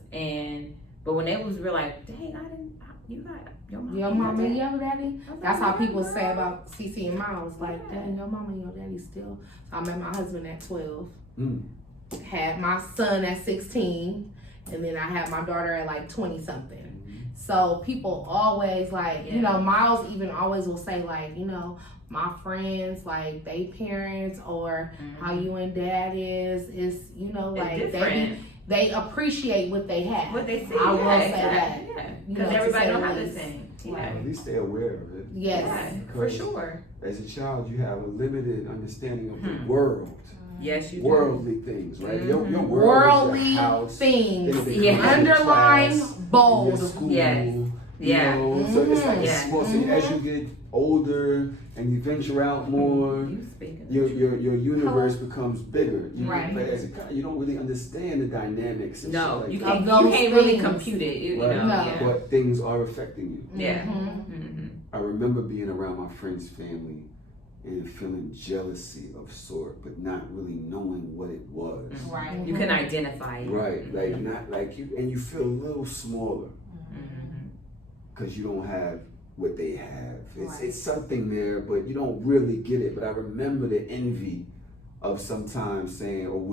But when they was real, like, dang, you got your mama and your daddy. That's how people say about CC and Miles. Like, dang, your mama and your daddy still. So I met my husband at 12. Had my son at 16, and then I had my daughter at like 20 something. So people always like, you know, Miles even always will say like, you know, my friends, like they parents or how you and dad is, you know, like they appreciate what they have. What they see. I will say that. Because everybody don't have the same. At least they're aware of it. Yes. For sure. As a child, you have a limited understanding of the world. Yes, you do. Worldly things, right? Your world worldly is your house, things. Underline, bold. School, yes. You know? So it's like small. So as you get older and you venture out more, your universe becomes bigger. But as a guy, you don't really understand the dynamics. And no, like you can't really compute it. You know, but things are affecting you. Yeah. I remember being around my friend's family and feeling jealousy of sort, but not really knowing what it was. Right. You can identify it. Right. Like not like you, and you feel a little smaller because you don't have what they have. It's something there, but you don't really get it. But I remember the envy of sometimes saying, "Oh,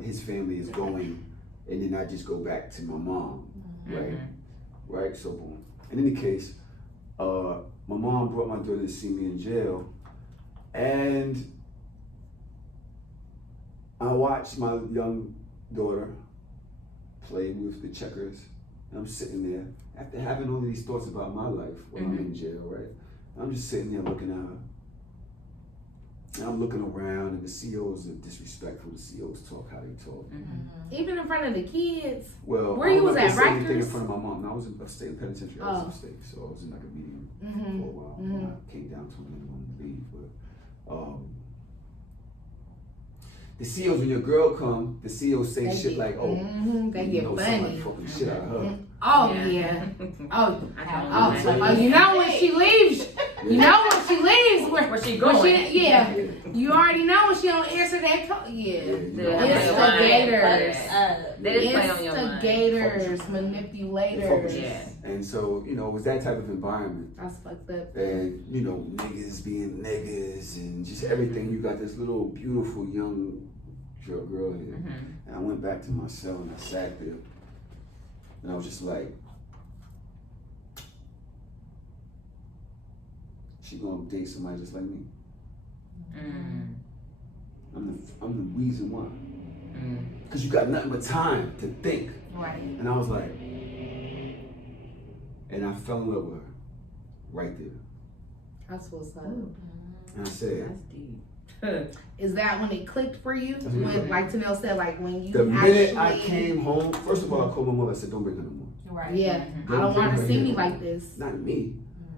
his family is going," and then I just go back to my mom. Right. So boom. In any case, my mom brought my daughter to see me in jail. And I watched my young daughter play with the checkers. And I'm sitting there after having all of these thoughts about my life when I'm in jail, right? I'm just sitting there looking at her. And I'm looking around, and the COs are disrespectful. The COs talk how they talk. Even in front of the kids. Well, where you was at, Rikers? Anything in Rikers? front of my mom. No, I was in upstate penitentiary. I was upstate, so I was in like a medium for a while. And I came down to one to leave, but the COs, when your girl come, the COs say shit like, "Oh, they get funny, fucking shit out of her." Oh yeah. You know when she leaves. You know when she leaves, where she going? You already know when she don't answer that call. Instigators. Instigators, manipulators. And so, you know, it was that type of environment. That's fucked up. And, you know, niggas being niggas and just everything. You got this little beautiful young girl here. And I went back to my cell and I sat there. And I was just like, she gonna date somebody just like me. I'm the reason why. Because you got nothing but time to think. Right. And I was like, and I fell in love with her right there. That's what's up. And I said, that's deep. Is that when it clicked for you? When, like Tenile said, like when you the minute I came home, first of all, I called my mother. I said, "Don't bring her no more." Right. Yeah. I don't want her to see me like this. Not me.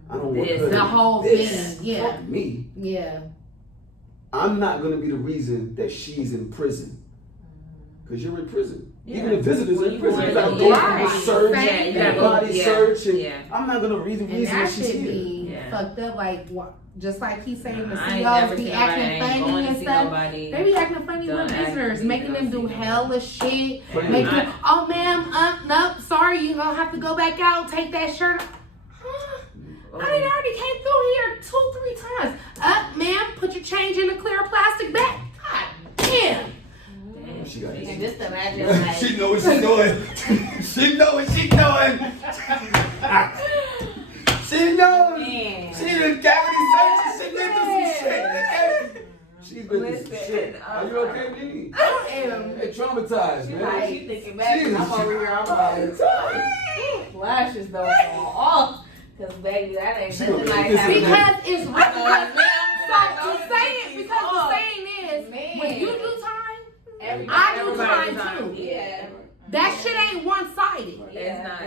I don't want her. The whole thing. Yeah. Fuck me. Yeah. I'm not gonna be the reason that she's in prison. Because you're in prison. Even the visitors are in prison. You gotta go through a search, body search, and I'm not gonna be the reason that she's here. Be fucked up. Like just like he's saying, the I CEOs be acting funny and stuff. They be acting funny with visitors, making them do hella shit. Making them, "Oh ma'am, nope, sorry, you gonna have to go back out, take that shirt." I done already came through here 2-3 times. Ma'am, put your change in a clear plastic bag. God damn. She got And just imagine, like, she know what she's doing. She know what she's doing. She knows. Man. She done cavity searches. She been through some shit. She's been through some shit. Are you okay, Nene? I am. Hey, traumatized, man. Like, she thinking back, and I'm over here, I'm like, flashes though off. Because baby, that ain't nothing like having because it's right. Because the saying is, when you do time, I do time too. Yeah. That shit ain't one-sided. It's not.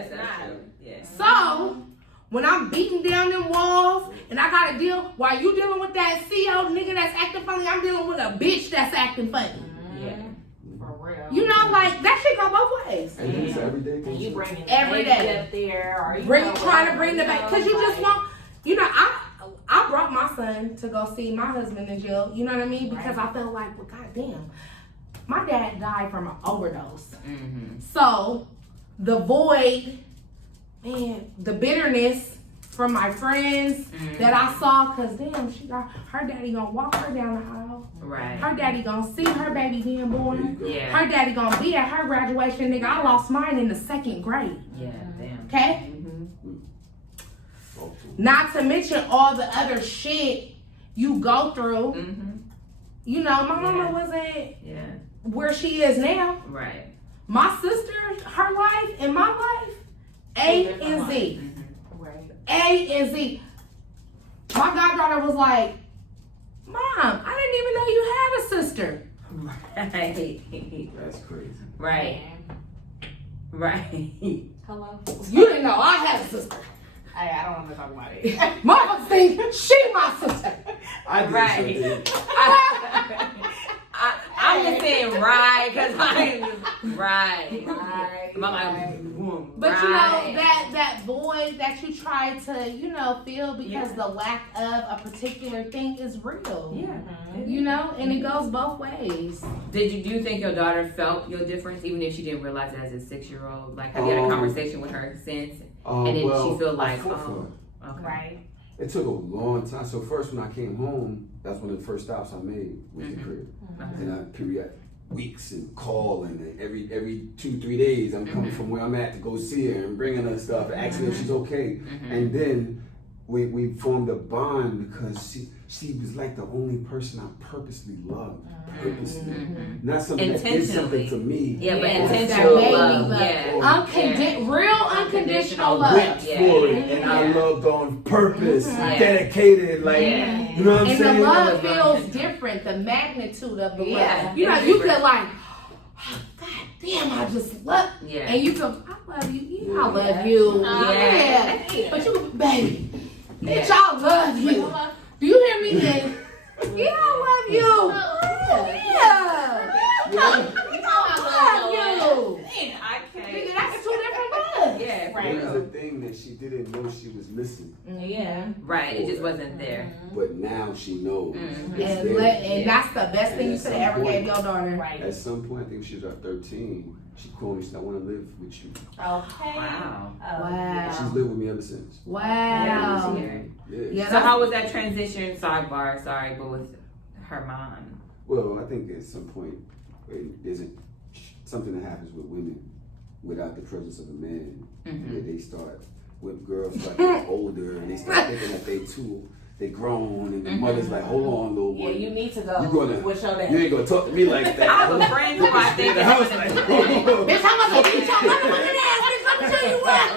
Yeah. So, when I'm beating down them walls and I gotta deal, while you dealing with that CEO nigga that's acting funny, I'm dealing with a bitch that's acting funny. Yeah. For real. You know, like, like, that shit go both ways. And it's everyday thing. And you bringing Every the baby day. up there, or you Trying to bring the baby, because you just want, I brought my son to go see my husband in jail, you know what I mean? Because I felt like, well, goddamn, my dad died from an overdose. Mm-hmm. So, the void, man, the bitterness from my friends that I saw, because damn, her daddy gonna walk her down the aisle. Right. Her daddy gonna see her baby being born. Yeah. Her daddy gonna be at her graduation. Nigga, I lost mine in the 2nd grade. Yeah, damn. Okay? Mm-hmm. Not to mention all the other shit you go through. Mm-hmm. You know, my mama wasn't Yeah. where she is now. Right. My sister, her life and my life, A and Z. Mm-hmm. Right. A and Z. My goddaughter was like, Mom, I didn't even know you had a sister. Right. That's crazy. Right. Right. Hello. You didn't know I had a sister. Hey, I don't want to talk about it. Motherfuckers think she my sister. I did Right. something. I'm just saying right, because I'm right. Right. Mama, boom. But right. you know, that void that you try to, feel because the lack of a particular thing is real. Yeah. You know, and it goes both ways. Do you think your daughter felt your difference, even if she didn't realize it as a 6-year-old? Like, have you had a conversation with her since? And then she feel like, okay. Right. It took a long time. So first, when I came home, that's one of the first stops I made was the crib. And I period weeks and calling, and every 2-3 days I'm coming from where I'm at to go see her and bringing her stuff and asking if she's okay. And then we formed a bond because she was like the only person I purposely loved. Purposely. Not something that did something to me. Yeah, but That intentional baby love. love. Yeah. Real unconditional I love. went for it, and I loved on purpose, dedicated, like, you know what I'm And saying? the love feels different, the magnitude of the Yeah. love. You know, you could like, oh, God damn, I just love, Yeah. and you go, I love you, I love you. Yeah. But you, baby, bitch, I love you. Do you hear me? Yeah, I love you. Yeah. I love you. I can't. Nigga, that's 2 different loves. Yeah, It right. was a thing that she didn't know she was missing, Yeah. Right, it just wasn't there. but now she knows. Mhm. It's And, there. and that's the best thing you could have ever gave your daughter. Right. At some point, I think she was about 13. She called me. She said, "I want to live with you." Okay. Wow. And she's Wow. lived with me ever since. Wow. Yeah. Yeah, So how was that transition, sidebar, sorry, but with her mom? Well, I think at some point, it isn't something that happens with women without the presence of a man. Where they start, when girls start getting older and they start thinking that they grown, and the mother's like, hold on, little Yeah, one. you need to go You gonna- with your dad. You ain't gonna talk to me like that. I have a friend who I think the house like, Bitch, I'm gonna beat your motherfucking ass, bitch. Let me tell you what.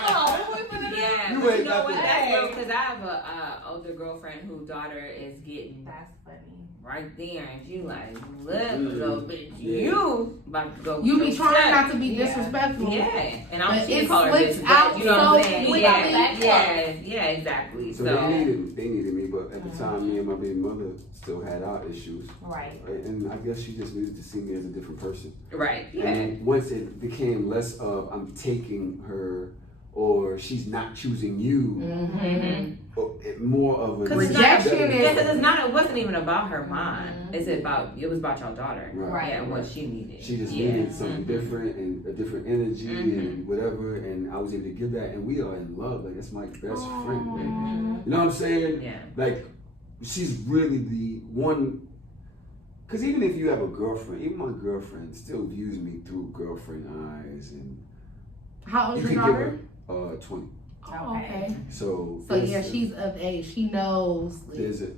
Yeah, You but ain't you know got what? the- That's real, because I have a older girlfriend whose daughter is getting That's funny. right there, and she like, look, little bitch, Yeah. you about to go. You with be your trying stuff. not to be disrespectful. Yeah, and I'm But she it call her slips bitch, out but you know what I'm so saying? quickly. Yeah, exactly. So So, they needed me, but at the time, me and my baby mother still had our issues. Right. Right? And I guess she just needed to see me as a different person. right, yeah. And once it became less of I'm taking her or she's not choosing you, or more of a Because rejection Yeah, because is. it wasn't even about her mom. It was about your daughter. Right. Yeah, and what she needed. She just yeah. needed something different and a different energy and whatever, and I was able to give that, and we are in love. Like, that's my best friend. Man. You know what I'm saying? Yeah. Like, she's really the one. Because even if you have a girlfriend, even my girlfriend still views me through girlfriend eyes, and How old you is your can give daughter? her 20. Oh, okay. So Yeah, there's- she's of age. She knows. There's a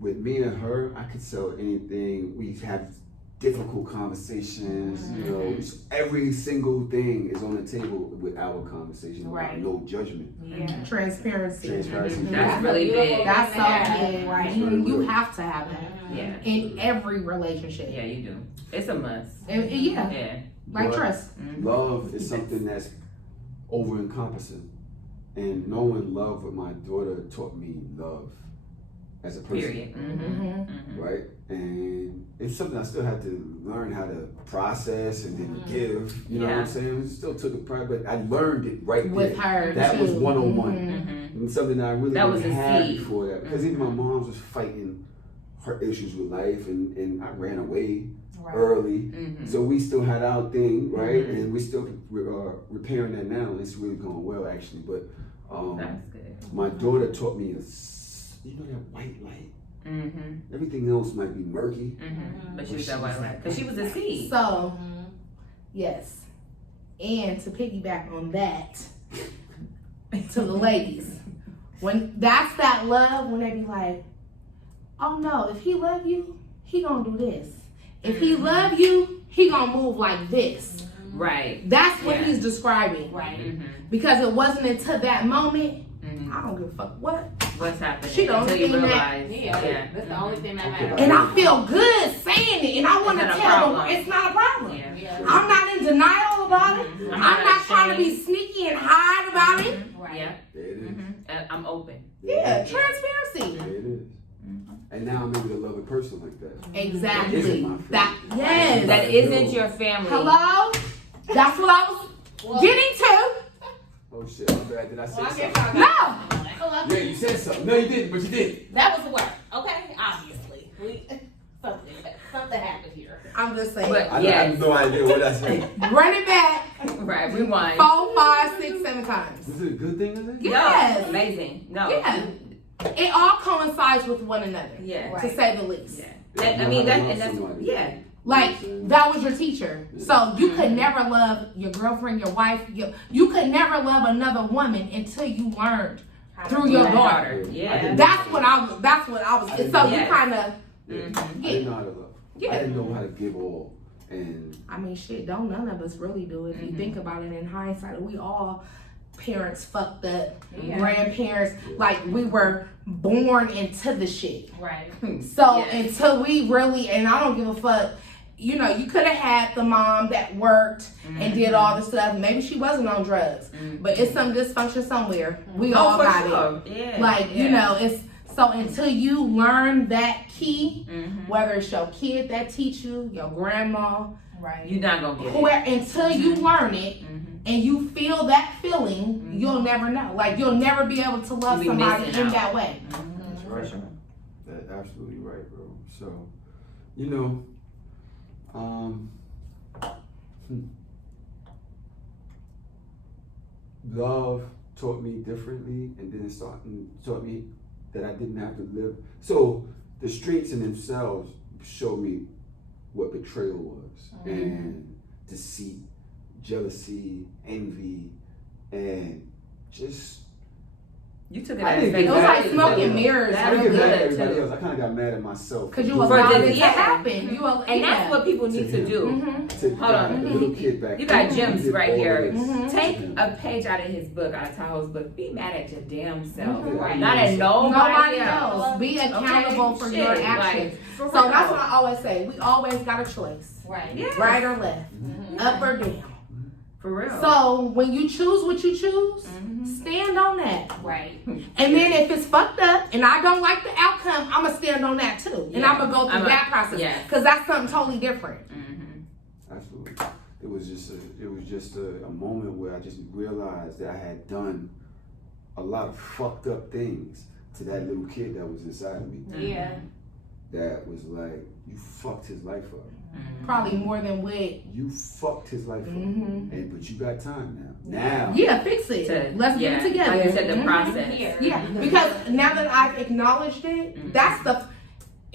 with me and her, I could sell anything. We have difficult conversations. You know, every single thing is on the table with our conversation. Right. No judgment. Yeah. Transparency. Transparency. That's really big. That's so big. Right. You have to have that Yeah. in every relationship. Yeah, you do. It's a must. And yeah, Yeah. like But trust. Love is something that's over encompassing. And knowing love with my daughter taught me love as a person. Period. Right? And it's something I still have to learn how to process and then give. You know what I'm saying? It still took a pride, but I learned it right with there. her. That too. was 101. And something that I really didn't have seed. before that. Because even my mom was fighting her issues with life, and I ran away early. So we still had our thing, right? And we still repairing that now, and it's really going well, actually. But That's good. my daughter taught me, that white light. Everything else might be murky. But she was that white light. Because she was a seed. So, yes. And to piggyback on that, to the ladies, when that's that love, when they be like, oh no, if he love you, he gonna do this. If he love you, he gonna move like this. Right. That's what he's describing. Right. Because it wasn't until that moment, I don't give a fuck what's happening. She don't until you think realize. That's the only thing that matters. And I feel good saying it, and I want to It's not a tell them problem. it's not a problem. Yeah. I'm not in denial about it. I'm not trying to be ashamed. sneaky and hide about it. Right. Yeah. There it is. I'm open. Yeah, transparency. There it is. And now I'm able to love a person like that. Exactly. That isn't my family. Yes. That isn't your family. Hello? That's what I was getting to. Oh shit, I'm bad. Did I say Well, I something? guess No. Yeah, you said something. No, you didn't, but you did. that was the word. Okay, obviously. Something happened here. I'm just saying. But I have no idea what I said. Run it back Right, rewind. 4, 5, 6, 7 times. Is it a good thing, is it? Yes. No, amazing. No. Yeah. It all coincides with one another. Yeah. To say the least. Yeah. Yeah. Like, that was your teacher. So you could never love your girlfriend, your wife. You could never love another woman until you learned through your daughter. Yeah. That's what I was. So you kind of, I didn't know how to love. Yeah. I didn't know how to give all. And I mean, shit, don't none of us really do it. If you think about it in hindsight, we all parents fucked up, grandparents, like we were born into the shit. Right. So until we really, and I don't give a fuck, you know, you could have had the mom that worked and did all the stuff. Maybe she wasn't on drugs, but it's some dysfunction somewhere. We all got it. Yeah. Like, you know, it's so until you learn that key, whether it's your kid that teach you, your grandma, Right. You're not gonna get whoever, until you learn it and you feel that feeling, you'll never know. Like, you'll never be able to love You'll be somebody missing in out. that way. that's right. That's absolutely right, bro. So, you know, love taught me differently, and then it taught me that I didn't have to live. So the streets in themselves showed me what betrayal was, and deceit, jealousy, envy, and just. You took it I as didn't face get It was mad like at smoke and everybody. mirrors. That I was didn't get mad at good, everybody too. else. I kind of got mad at myself. Because you For allowed the- it to happen. And that's what people need to do. Hold Hold on. The little kid back You got then, gems he did right all here. this. Take a page out of his book, out of Tahoe's book. Be mad at your damn self. Right. Not at nobody Nobody else. else. Be accountable for your Shit, actions. like, for So real. that's what I always say. We always got a choice. Right. Yeah. Right or left. Up or down. For real. So when you choose what you choose, stand on that. Right. And then if it's fucked up and I don't like the outcome, I'm going to stand on that too. And Yeah. I'm going to go through that process. yeah. Because that's something totally different. Absolutely. It was just a moment where I just realized that I had done a lot of fucked up things to that little kid that was inside of me. Yeah. That was like, you fucked his life up. Probably more than what. You fucked his life up. And but you got time now. Yeah, fix it. Let's get it together. Like you said, the process. Yeah, because now that I've acknowledged it, that's the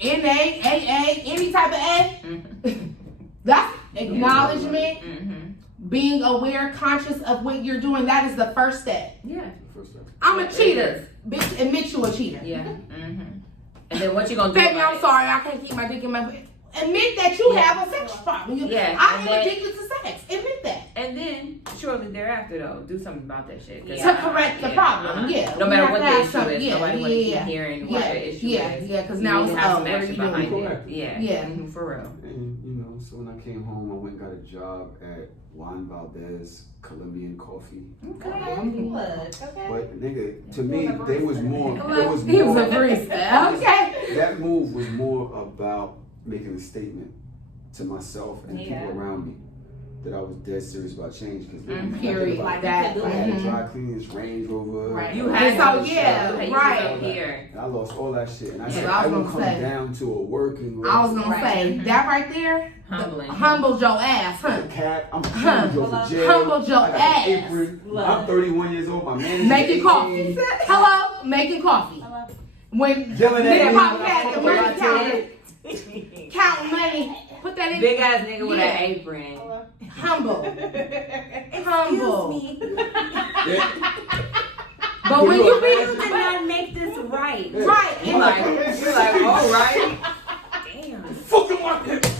NA, AA, any type of A. That's acknowledgement, being aware, conscious of what you're doing. That is the first step. Yeah. The first time. I'm a cheater. Bitch, admit you a cheater. Yeah. And then what you gonna do? Baby, about I'm it? sorry, I can't keep my dick in my butt. Admit that you have a sex problem. Yeah, I and am then- addicted to sex. Admit that. And then shortly thereafter, though, do something about that shit. 'Cause To correct the problem, yeah. No We matter have what to the have issue some- is, yeah, nobody wants to keep hearing what the issue is. Yeah, because You now need it's to have oh, some what are action you doing? behind it. Correct. Yeah. Yeah. For real. And So when I came home, I went and got a job at Juan Valdez Colombian Coffee. Okay. Okay. But nigga, to me, they was more. He was a barista. Okay. That move was more about making a statement to myself and people around me that I was dead serious about change. Because period, like that. I had a dry cleaners, Range Rover. Right. You had right. Here. And I lost all that shit. And I said, I I was would gonna come say. down to a working rate. I was gonna say that right there. Humbling. Humbled your ass, huh? The cat, I'm humbled for jail. Humbled your I got ass. an apron. I'm 31 years old. My man is Making 18. coffee. Hello, making coffee. When Yelling at nigga me. pop had the money counting, counting money, put that in. Big ass nigga with an apron. Humble. Humble. Yeah. But when you You be did not make this right. right, You're like, all right. Damn. Fucking market.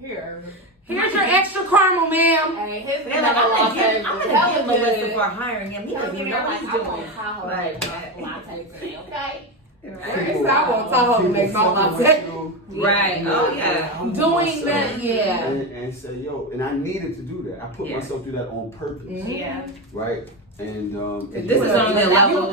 Here. here's your extra caramel, ma'am. Hey, his They're like, I'm gonna give Melissa for hiring him. He He'll doesn't give even me know what like, he's I doing. want Tahoe Like, latte today, okay? I want Tahoe to make my latte. Right. Oh yeah. Doing that, yeah. And say, yo, and I needed to do that. I put myself through that on purpose. Yeah. Right? And This is on the level.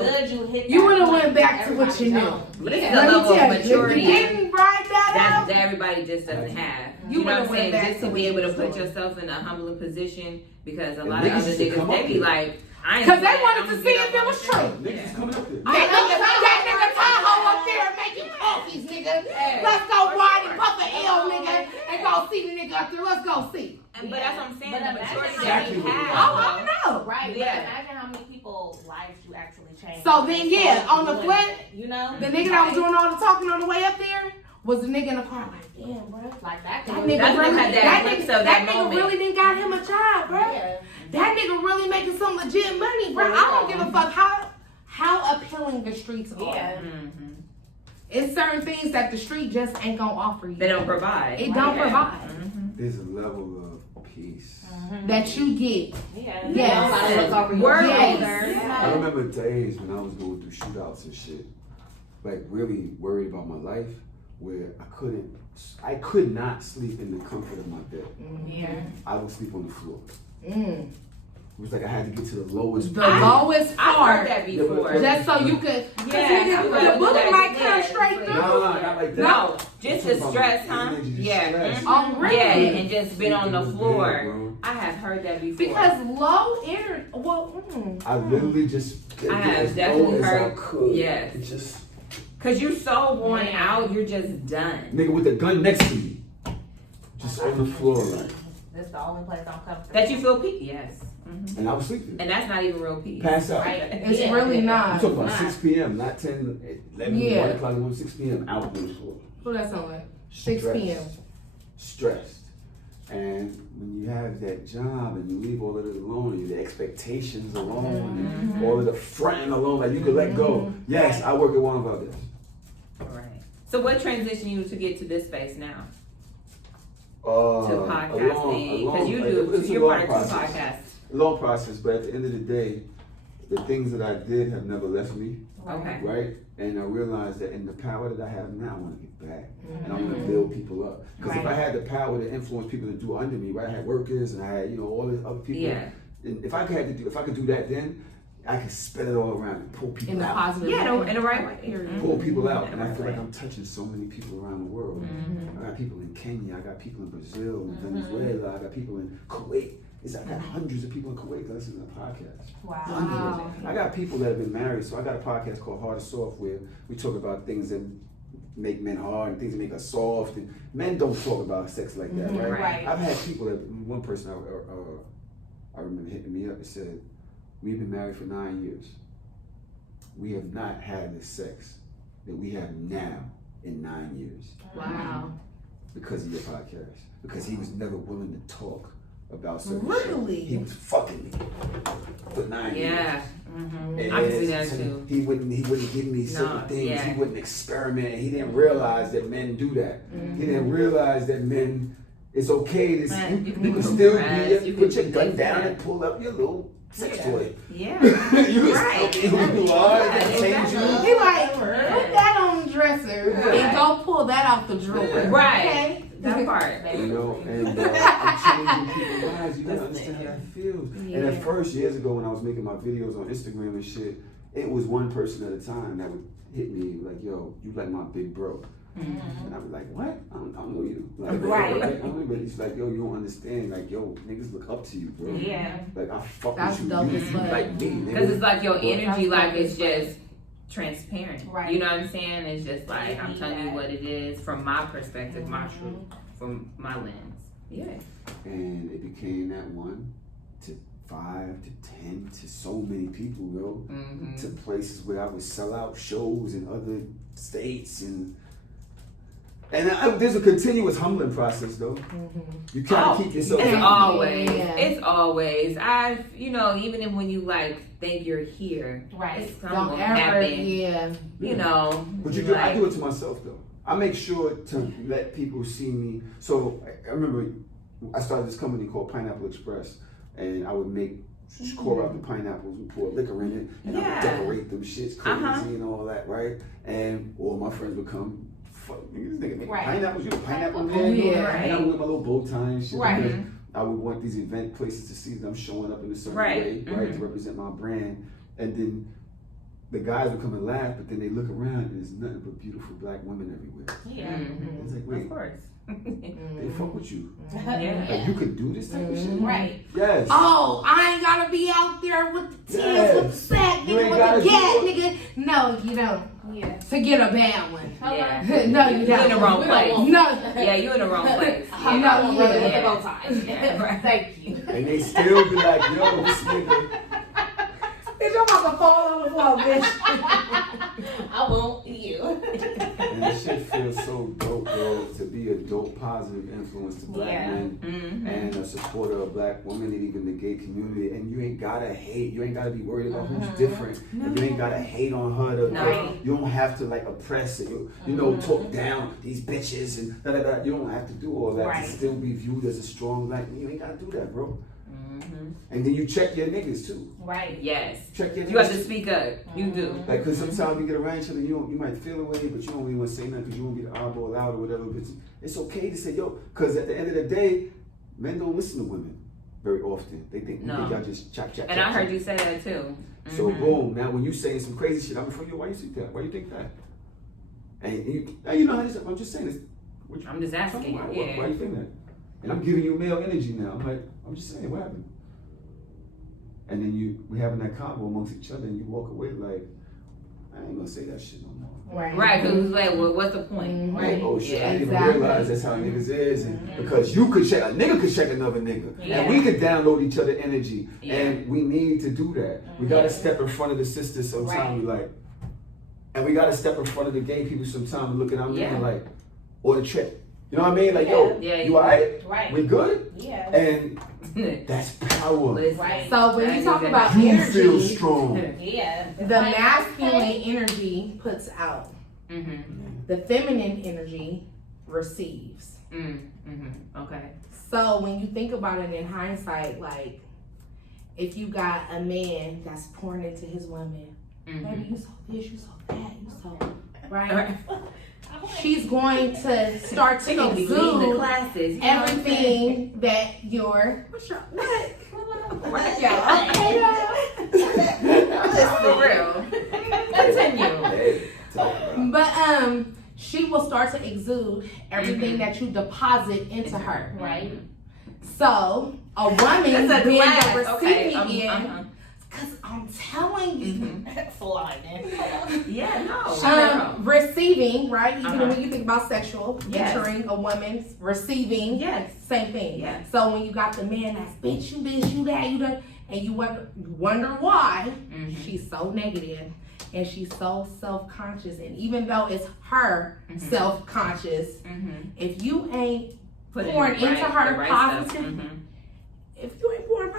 You would have went back to what you knew. But this is Let the me level of tell you, if you maturity didn't ride that that everybody just doesn't have. You You know what I'm would've saying? went back Just to to be what able you to put was doing. yourself in a humbling position because a And lot of niggas other used to niggas, come they up be here. like, I ain't Because they doing that. wanted I'm to gonna see get if up it on was the true. show. niggas coming up there. That nigga Tahoe up there making coffees, nigga. Let's go ride and puff an L, nigga, and go see the nigga up there. Let's go see. But that's what I'm saying. But The imagine maturity how that many we people- have. Oh, I know. Right, Yeah. but imagine how many people's lives you actually changed. So then, yeah, on the flip, you know? the nigga that was doing all the talking on the way up there was the nigga in the car. Like, damn, bro. Like that. That could- nigga That's really, what had that that glimpse nigga, of that that nigga moment. really didn't got him a job, bro. Yeah. That nigga really making some legit money, bro. I don't give a fuck how appealing the streets are. Yeah. Mhm. It's certain things that the street just ain't gonna offer you. They don't provide. It don't Yeah. provide. Mhm. There's a level of peace. That you get. Yeah. Yes. Nobody look over your Word. shoulder. Yes. I remember days when I was going through shootouts and shit, like really worried about my life, where I could not sleep in the comfort of my bed. Yeah. I would sleep on the floor. Mm. It was like I had to get to the lowest The point. lowest I've heard part. that before. Just so you could. Yeah, The bullet might come straight through. No, not like that. No, just I'm the talking stress, about huh? energy, just Yeah. stress. Mhm. Oh, really? Yeah, and just been on the Sleeping in floor. bed, bro. I have heard that before. Because low energy. Well, I literally just get I have as definitely low as I heard- could. yes. It just Cause you so worn out, you're just done. nigga with the gun next to me, just on the floor, like, This is the only place I'm comfortable. That you feel peace. Yes. and I was sleeping. And that's not even real peace. Pass out. Right. it's Yeah. really I'm not. talking about 6 p.m., not 10, 11, Yeah. 1 o'clock, 6 p.m. out on the floor. What that sound like? 6 Stressed. p.m. Stressed. And when you have that job and you leave all of it alone, and the expectations alone, and all of the fronting alone, like you could let go. Yes, I work at Warner Brothers. Right. So what transitioned you to get to this space now? To A podcasting? long- Because you it's a you're long part of two process. podcasts. Long process, but at the end of the day, the things that I did have never left me, Okay. right? And I realized that in the power that I have now, I want to get back. And I want to build people up. Because if I had the power to influence people to do under me, right? I had workers and I had, all these other people. Yeah. And if I could do that then, I could spread it all around and pull people In the out. positive. Yeah, way. in the right way. Pull people out. In And the I right feel way. like I'm touching so many people around the world. I got people in Kenya, I got people in Brazil, Venezuela, I got people in Kuwait. I got hundreds of people in Kuwait listening to the podcast. Wow. Hundreds. I got people that have been married, so I got a podcast called Hard or Soft where we talk about things that make men hard and things that make us soft. And men don't talk about sex like that, right? Right. I've had people that, one person I remember hitting me up and said, we've been married for 9 years. We have not had the sex that we have now in 9 years Wow. because of your podcast. Because he was never willing to talk about certain Really? shit. He was fucking me for 9 years. Yeah. And I can see that too. He wouldn't give me certain things. yeah. He wouldn't experiment. He didn't realize that men do that. He didn't realize that men, it's okay to Man, you you can can still compress, be, you put can your do gun things down like and pull up your little sex toy. Yeah. You can Right. still be who you are. It doesn't change you. He like, put that on the dresser and go pull that out the drawer. Right. Okay? That part. You know, and I'm changing people's lives. You gotta understand how that feels. Yeah. And at first, years ago, when I was making my videos on Instagram and shit, it was one person at a time that would hit me like, "Yo, you like my big bro." Mm-hmm. And I'd be like, "What? I don't know you." Like, Right. I don't know, but it's like, "Yo, you don't understand. Like, yo, niggas look up to you, bro. Yeah. Like, I fuck That's with you. dope You as fuck. like me, nigga." Because it's like your energy, That's like dope it's as fuck. just transparent. Right. You know what I'm saying? It's just like You I'm need telling you that. what it is from my perspective, my truth, from my lens. Yeah. And it became that 1 to 5 to 10 to so many people, yo. Mm-hmm. To places where I would sell out shows in other states and there's a continuous humbling process though. You can't keep yourself It's humble. always, Yeah. it's always. Even if when you like think you're here, Right. it's Don't something ever, happen. yeah. You know, But you I like, do it to myself though. I make sure to let people see me. So I remember I started this company called Pineapple Express, and I would make core out the pineapples and pour liquor in it, and I Yeah. would decorate them shits crazy Uh-huh. and all that, right? And all my friends would come. Fuck, this nigga make Right. pineapples. You a pineapple man? Oh, yeah. And I would wear my little bow tie and shit. Right. Because I would want these event places to see that I'm showing up in a certain Right. way, right, to represent my brand. And then the guys would come and laugh, but then they look around and there's nothing but beautiful black women everywhere. Yeah. Mhm. It's like, Of wait, course. they fuck with you. Yeah. Like, you could do this type of shit? Right. Yes. Oh, I ain't gotta be out there with the tits, Yes. with the sack, You nigga, ain't with gotta the gat, do nigga. No, you don't. Yeah. Forget a bad one. Yeah. No, you You're don't. in the wrong We don't place. want- No. Yeah, you're in the wrong place. I'm Yeah. not one brother with Yeah. the bow tie. Yeah, right. Thank you. And they still be like, yo, this nigga. Bitch, I'm about to fall on the floor, bitch. I won't you. And this shit feels so dope, bro, to be a dope, positive influence to black Yeah. men Mhm. and a supporter of black women and even the gay community. And you ain't gotta hate. You ain't gotta be worried about who's different. And you ain't gotta hate on her. No. You don't have to like oppress it. You know, talk down these bitches and da da da. You don't have to do all that Right. to still be viewed as a strong black man. You ain't gotta do that, bro. Mhm. And then you check your niggas too. Right. Yes. Check your niggas. You have to speak up. You do. Like, cause sometimes you get around each other, you might feel away, but you don't really want to say nothing because you won't be the oddball out or whatever. But it's okay to say, yo, cause at the end of the day, men don't listen to women very often. They think No. y'all just chop. And I heard you say that too. So Mhm. boom, now when you saying some crazy shit, I'm like, yo, why you think that? Why you think that? And you know how this. I'm just saying this. I'm just asking you. Yeah. Why you think that? And I'm giving you male energy now. I'm like, I'm just saying, what happened? And then we having that convo amongst each other, and you walk away like, I ain't gonna say that shit no more. Right, because it's like, well, what's the point? Mhm. Right? Oh shit, I didn't Exactly. even realize that's how niggas is. And because you could check, a nigga could check another nigga. Yeah. And we could download each other energy. Yeah. And we need to do that. We gotta step in front of the sisters sometimes, like, and we gotta step in front of the gay people sometimes and look at our Yeah. men like, or the trick. You know what I mean? Like, yo, Yeah. you alright? Right. We good? Yeah. And that's power. Listen. Right. So when you talk about You feel energy, strong. Yeah. the masculine energy puts out. Mhm. The feminine energy receives. Okay. So when you think about it in hindsight, like if you got a man that's pouring into his woman, baby, you so this, you so that, you so right. She's going to start She to gonna be leading the exude classes. You know what I'm saying? everything that you're. What's your what? Right, y'all. Just for real. Continue. Hey, talk about it. But she will start to exude everything that you deposit into her. Right. So a woman being That's a the glass. recipient, Okay. because I'm telling you, Sliding. Yeah, no. receiving, right? Even Uh-huh. when you think about sexual, Yes. entering a woman's receiving, Yes. same thing. Yes. So when you got the man that's bitch, you this, you that, you that, and you wonder why she's so negative and she's so self-conscious, and even though it's her self-conscious, if you ain't pouring into her positive, if you ain't pouring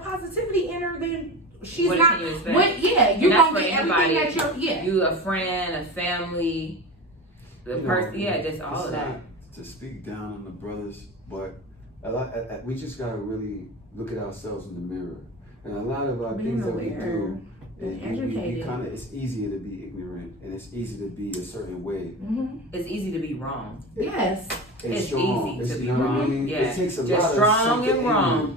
positivity in her, then she's What not. can you expect? What? Yeah, And you're that's gonna for get everything anybody. that you're. Yeah. You a friend, a family, the You know, person. Yeah, just all it's of that. not to speak down on the brothers, but we just gotta really look at ourselves in the mirror. And a lot of our Being things that we aware do, and we educated. kind of, it's easier to be ignorant and it's easy to be a certain way. Mm-hmm. It's easy to be wrong. Yes. It's strong. easy to be you know what I wrong. mean? Yeah. It takes a Just lot strong of and wrong.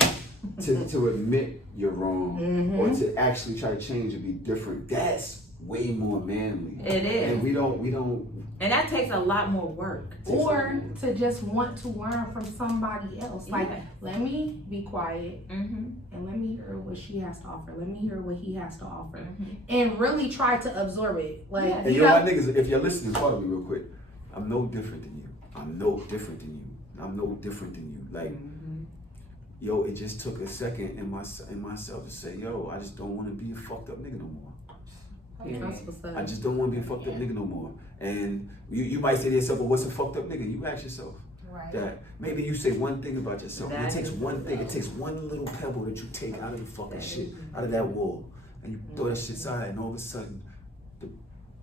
to admit you're wrong or to actually try to change and be different. That's way more manly. It is. And we don't. And that takes a lot more work. Or to just want to learn from somebody else. Like, Yeah. let me be quiet Mm-hmm. and let me hear what she has to offer. Let me hear what he has to offer. Mm-hmm. And really try to absorb it. Like, And you yo, know, my niggas, if you're listening, follow me real quick. I'm no different than you. I'm no different than you. I'm no different than you. Like, yo, it just took a second in myself to say, yo, I just don't want to be a fucked up nigga no more. that's what's up. I just don't want to be a fucked up nigga no more. And you might say to yourself, well, what's a fucked up nigga? You ask yourself. Right. That maybe you say one thing about yourself. That It takes is one thing. It takes one little pebble that you take out of the fucking shit, out of that wall, and you throw that shit aside, and all of a sudden,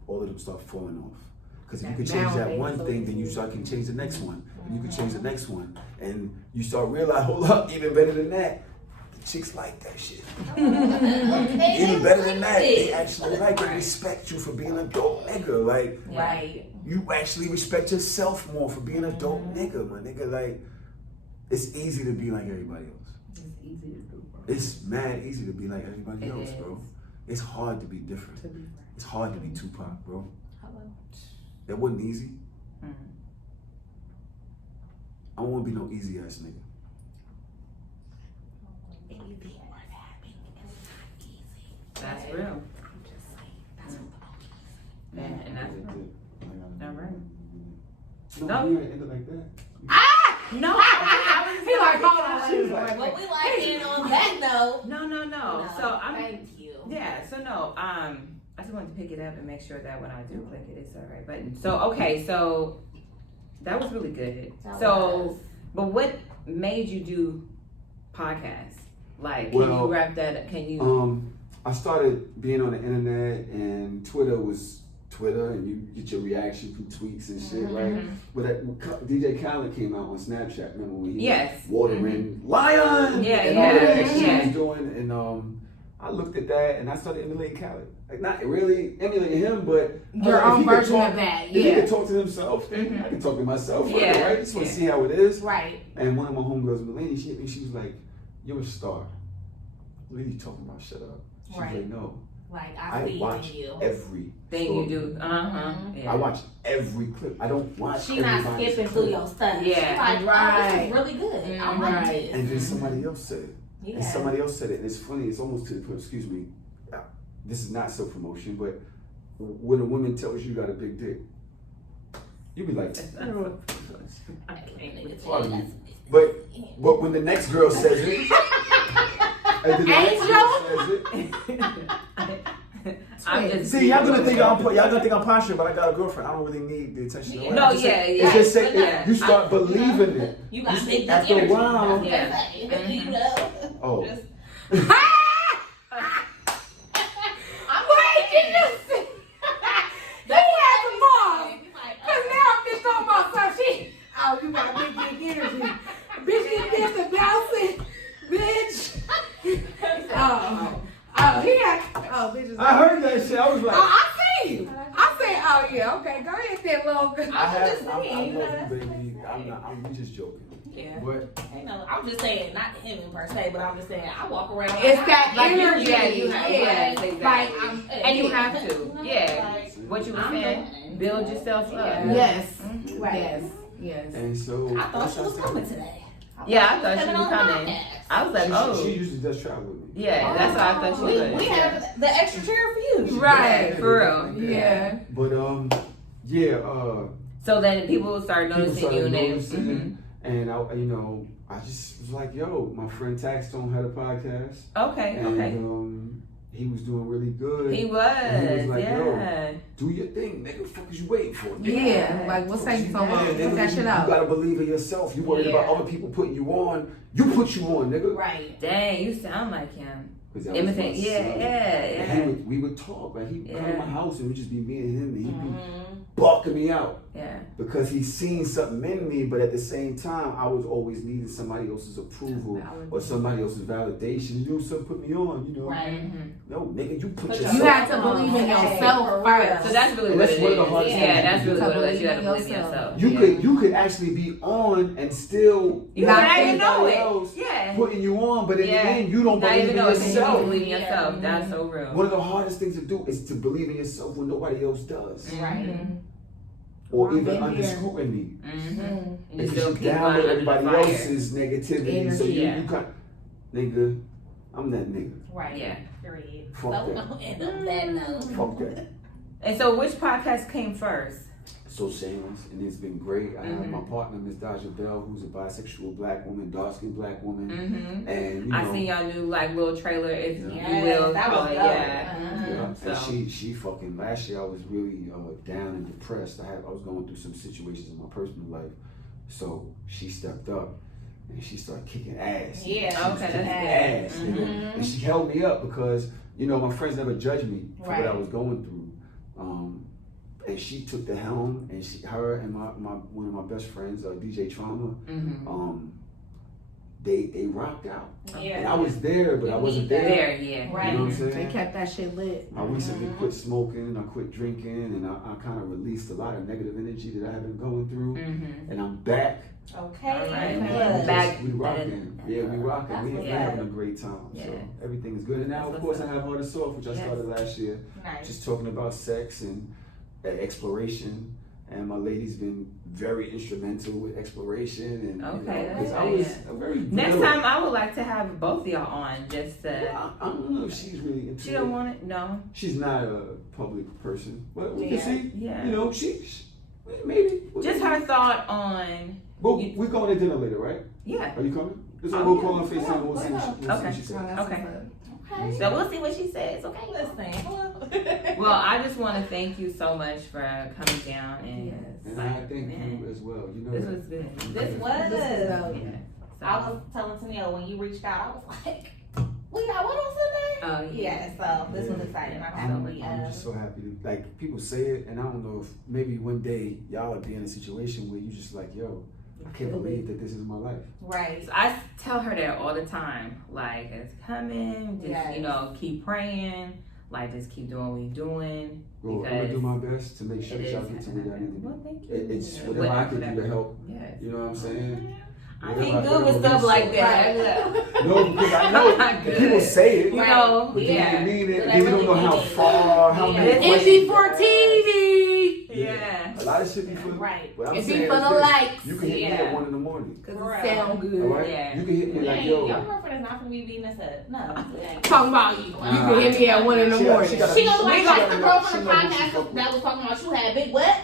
all of them start falling off. Because if you could change that one thing, then you can change the next one, and you can change the next one, and you start realize, hold up, even better than that, the chicks like that shit. Even better than that, they actually like and respect you for being a dope nigga. Like, Right. you actually respect yourself more for being a dope nigga, my nigga. Like, it's easy to be like everybody else. It's easy to do, bro. It's mad easy to be like everybody It else, is. bro. It's hard to be different. It's hard to be Tupac, bro. Hello. That wasn't easy. Mhm. I don't want to be no easy ass nigga. That's real. Man, and that's all right. No, you ain't ended like that. No, I He like, hold on. She was like, Well, we like it on that note. No. So I'm. Thank you. Yeah. So no. I just wanted to pick it up and make sure that when I do click it, it's the right button. So okay. So that was really good. But what made you do podcasts? Like, can you wrap that up? Can you? I started being on the internet, and Twitter was Twitter, and you get your reaction from tweets and shit, right? But DJ Khaled came out on Snapchat. Remember when he was watering lion? Yeah, and all that yeah. shit he was doing, and I looked at that, and I started emulating Khaled. Like, not really emulating him, but Your if own he could version talk- of that, If he yeah. could talk to himself, then I can talk to myself, Yeah. right? Just want to see how it is. Right. And one of my homegirls, Melanie, she hit me. She was like, "You're a star. What are you talking about? Shut up." She was like, "No, Like, I see watch in you. every Thing story. you do. Yeah. I watch every clip. I don't watch. She not everybody's skipping clip." through your stuff. Yeah. She like, oh, Right. this is really good. I like Right. this. And then somebody else said it. Yeah. And somebody else said it. And it's funny. It's almost to the point. Excuse me. This is not self promotion, but when a woman tells you got a big dick, you be like, I can't with pardon me. But when the next girl says it, and then the next girl says it. I'm just See, y'all gonna think I'm passionate, but I got a girlfriend. I don't really need the attention. of No, women. yeah. It's just say, Yeah. you start believing it. You got to take After a while. Yeah. You know? Oh. Just- Oh, you got big energy. Bitch, you get the bouncing. Bitch. Bitches. I heard that shit. I was like, I see you. I said, oh yeah, okay, go ahead then, little girl. I love you, baby. I'm just joking. Yeah. But Ain't no, I'm just saying, not him per se, but I'm just saying, I walk around. It's that Like, energy. yeah, you have- Yeah. exactly. Like, And you have to. Yeah. What you were saying, build yourself up. yes. Right. Yes. and so I thought she was coming today. Yeah, I thought she was on the coming. podcast. I was like, she oh. usually does travel with me. Yeah, that's what I thought she We would. have the extra chair for you. Right. For real. Yeah. But So then people start people noticing started you and then. noticing, and I just was like, yo, my friend Taxstone had a podcast, Okay, and okay. he was doing really good. He was, And he was like, yeah. yo, do your thing, nigga. What is you waiting for? Yeah. Like, what's taking so long? Yeah, Put that shit You out. gotta believe in yourself. You worried about other people putting you on. You put you on, nigga. Right. Dang, you sound like him. 'Cause that was Imitate, my yeah, son. yeah, And yeah. we would talk. Like he'd come to Yeah. my house and it would just be me and him, and he'd be Mm-hmm. barking me out. Yeah. Because he's seen something in me, but at the same time, I was always needing somebody else's approval or somebody else's validation. You know, son put me on, you know. Right. No, nigga, you put You yourself have to believe in yourself first. So that's really what That's it one of the is. hardest Yeah, things that's to really do. what it is. You To gotta believe believe in in yourself. You could actually be on and still You not not even know anybody it. else Yeah. putting you on, but in the end, you don't Not believe even in know it. You don't yourself. believe in yourself. That's so real. One of the hardest things to do is to believe in yourself when nobody else does, Right. or I've even been under here. scrutiny. Mm-hmm. And you Because still you keep down going with under the everybody fire. else's negativity, so Energy, yeah. you can't, nigga. I'm that nigga. Right. Yeah. Period. Fuck that. So end on that note. Fuck that. And so, which podcast came first? So Shameless, and it's been great. I have my partner, Miss Daja Bell, who's a bisexual black woman, dark-skinned black woman, Mm-hmm. and you know, I seen y'all new like little trailer, if you Yes, will that call was it. dope. Yeah. yeah. So- And she fucking last year I was really down and depressed. I was going through some situations in my personal life, so she stepped up and she started kicking ass. Yeah. She was Okay, kicking that's ass, good. nigga. Mhm. And she held me up because you know my friends never judged me for what I Right. was going through. And she took the helm, and her and my one of my best friends, DJ Trauma, Mm-hmm. they rocked out. Yeah. And I was there, but I wasn't there. There, yeah. You know what I'm They saying? kept that shit lit. I recently quit smoking, I quit drinking, and I kind of released a lot of negative energy that I had been going through. Mm-hmm. And I'm back. Okay. All right. Good. Back. We rocking. Yeah, we rocking. That's We're what's having up. a great time. Yeah. So everything is good. And now, That's of what's course, I have Heart and Soft, which I Yes. started last year. Nice. Just talking about sex and exploration. And my lady's been very instrumental with exploration. And Okay, because that's I was good. a very Next little- time, I would like to have both of y'all on just to. Well, I don't know if she's really into She it. don't want it? No. She's not a public person, but we Yeah. can see. Yeah. You know, she maybe. Just her thought on. Well, we're going to dinner later, right? Yeah. Are you coming? Let's Oh, we'll yeah. call on FaceTime and we'll see Come what on, she, we'll see Okay. what she says. Okay. Okay. So we'll see what she says. Okay. Listen. Well, I just want to thank you so much for coming down and. Yes. And I thank you as well. You know This that. was good. This was. This is dope. Yeah. So, I was telling Tenile when you reached out, I was like, we got what on Sunday? Oh yeah. Yeah, so this was exciting. I'm happy. I'm just so happy to, like, people say it, and I don't know if maybe one day y'all will be in a situation where you just like, yo, I can't believe that this is my life. Right. So I tell her that all the time. Like, it's coming. Just Yes. keep praying. Like, just keep doing what you're doing. Well, I'm gonna do my best to make sure It that y'all is get to where y'all need to Well, be. thank you. It's Yeah, whatever I can do to whatever. help. Yes. You know what I'm saying? I Whatever ain't I good can with do, stuff like so- that. No, because I know Not good. people say it. You Right. know, But yeah. then you mean it, But and I you don't really know how mean it. far, how Yeah. many It's It's questions- for TV. Yeah. A lot of shit be for, Right. but I'm It be saying for is the this, likes. you can hit me Yeah. at 1 a.m. Cause For it real. sound All good. right? Yeah. You can hit me We like, ain't- yo. Your girlfriend is not gonna be beating us up. No. we ain't. Talking about you. You can hit me at 1 in the She got- morning. she got- She gonna be like, She that's got the me girl up. from She the know what she podcast fuck that was talking about you had big what?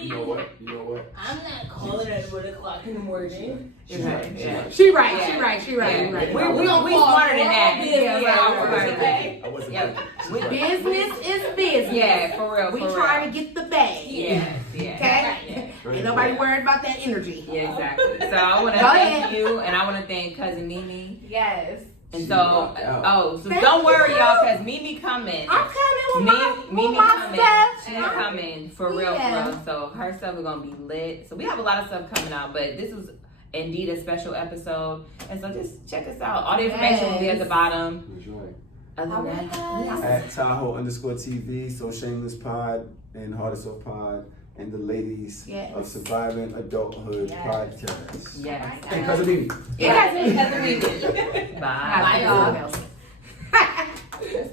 You know what? You know what? I'm not calling at 1 o'clock in the morning. She's right. She's Yeah. right. She right. Yeah. She right. She right. Yeah. She right. We gonna smarter than call that. all business Yeah, hours, we're smarter. okay? I wasn't Yeah. thinking. She's We- right. Business is business. Yeah, for real. We for trying real. to get the bag. Yes, yeah. Okay? Very Ain't nobody good. worried about that energy. Yeah, exactly. So I want to Go thank ahead. you, and I want to thank cousin Mimi. Yes. And She so, rocked out. so Thank don't worry, you. y'all, because Mimi coming. I'm coming with Mimi my coming. stuff. She's coming for real, Yeah. for real. So her stuff is gonna be lit. So we have a lot of stuff coming out, but this is indeed a special episode. And so just check us out. All the information will be at the bottom. That's right. Other than that, At Tahoe_TV, so Shameless Pod and Heart and Soft Pod, and the ladies Yes. of Surviving Adulthood Yes. podcast. yes. And Cousin Mimi. Yes. Cousin Mimi. Bye. Bye, y'all.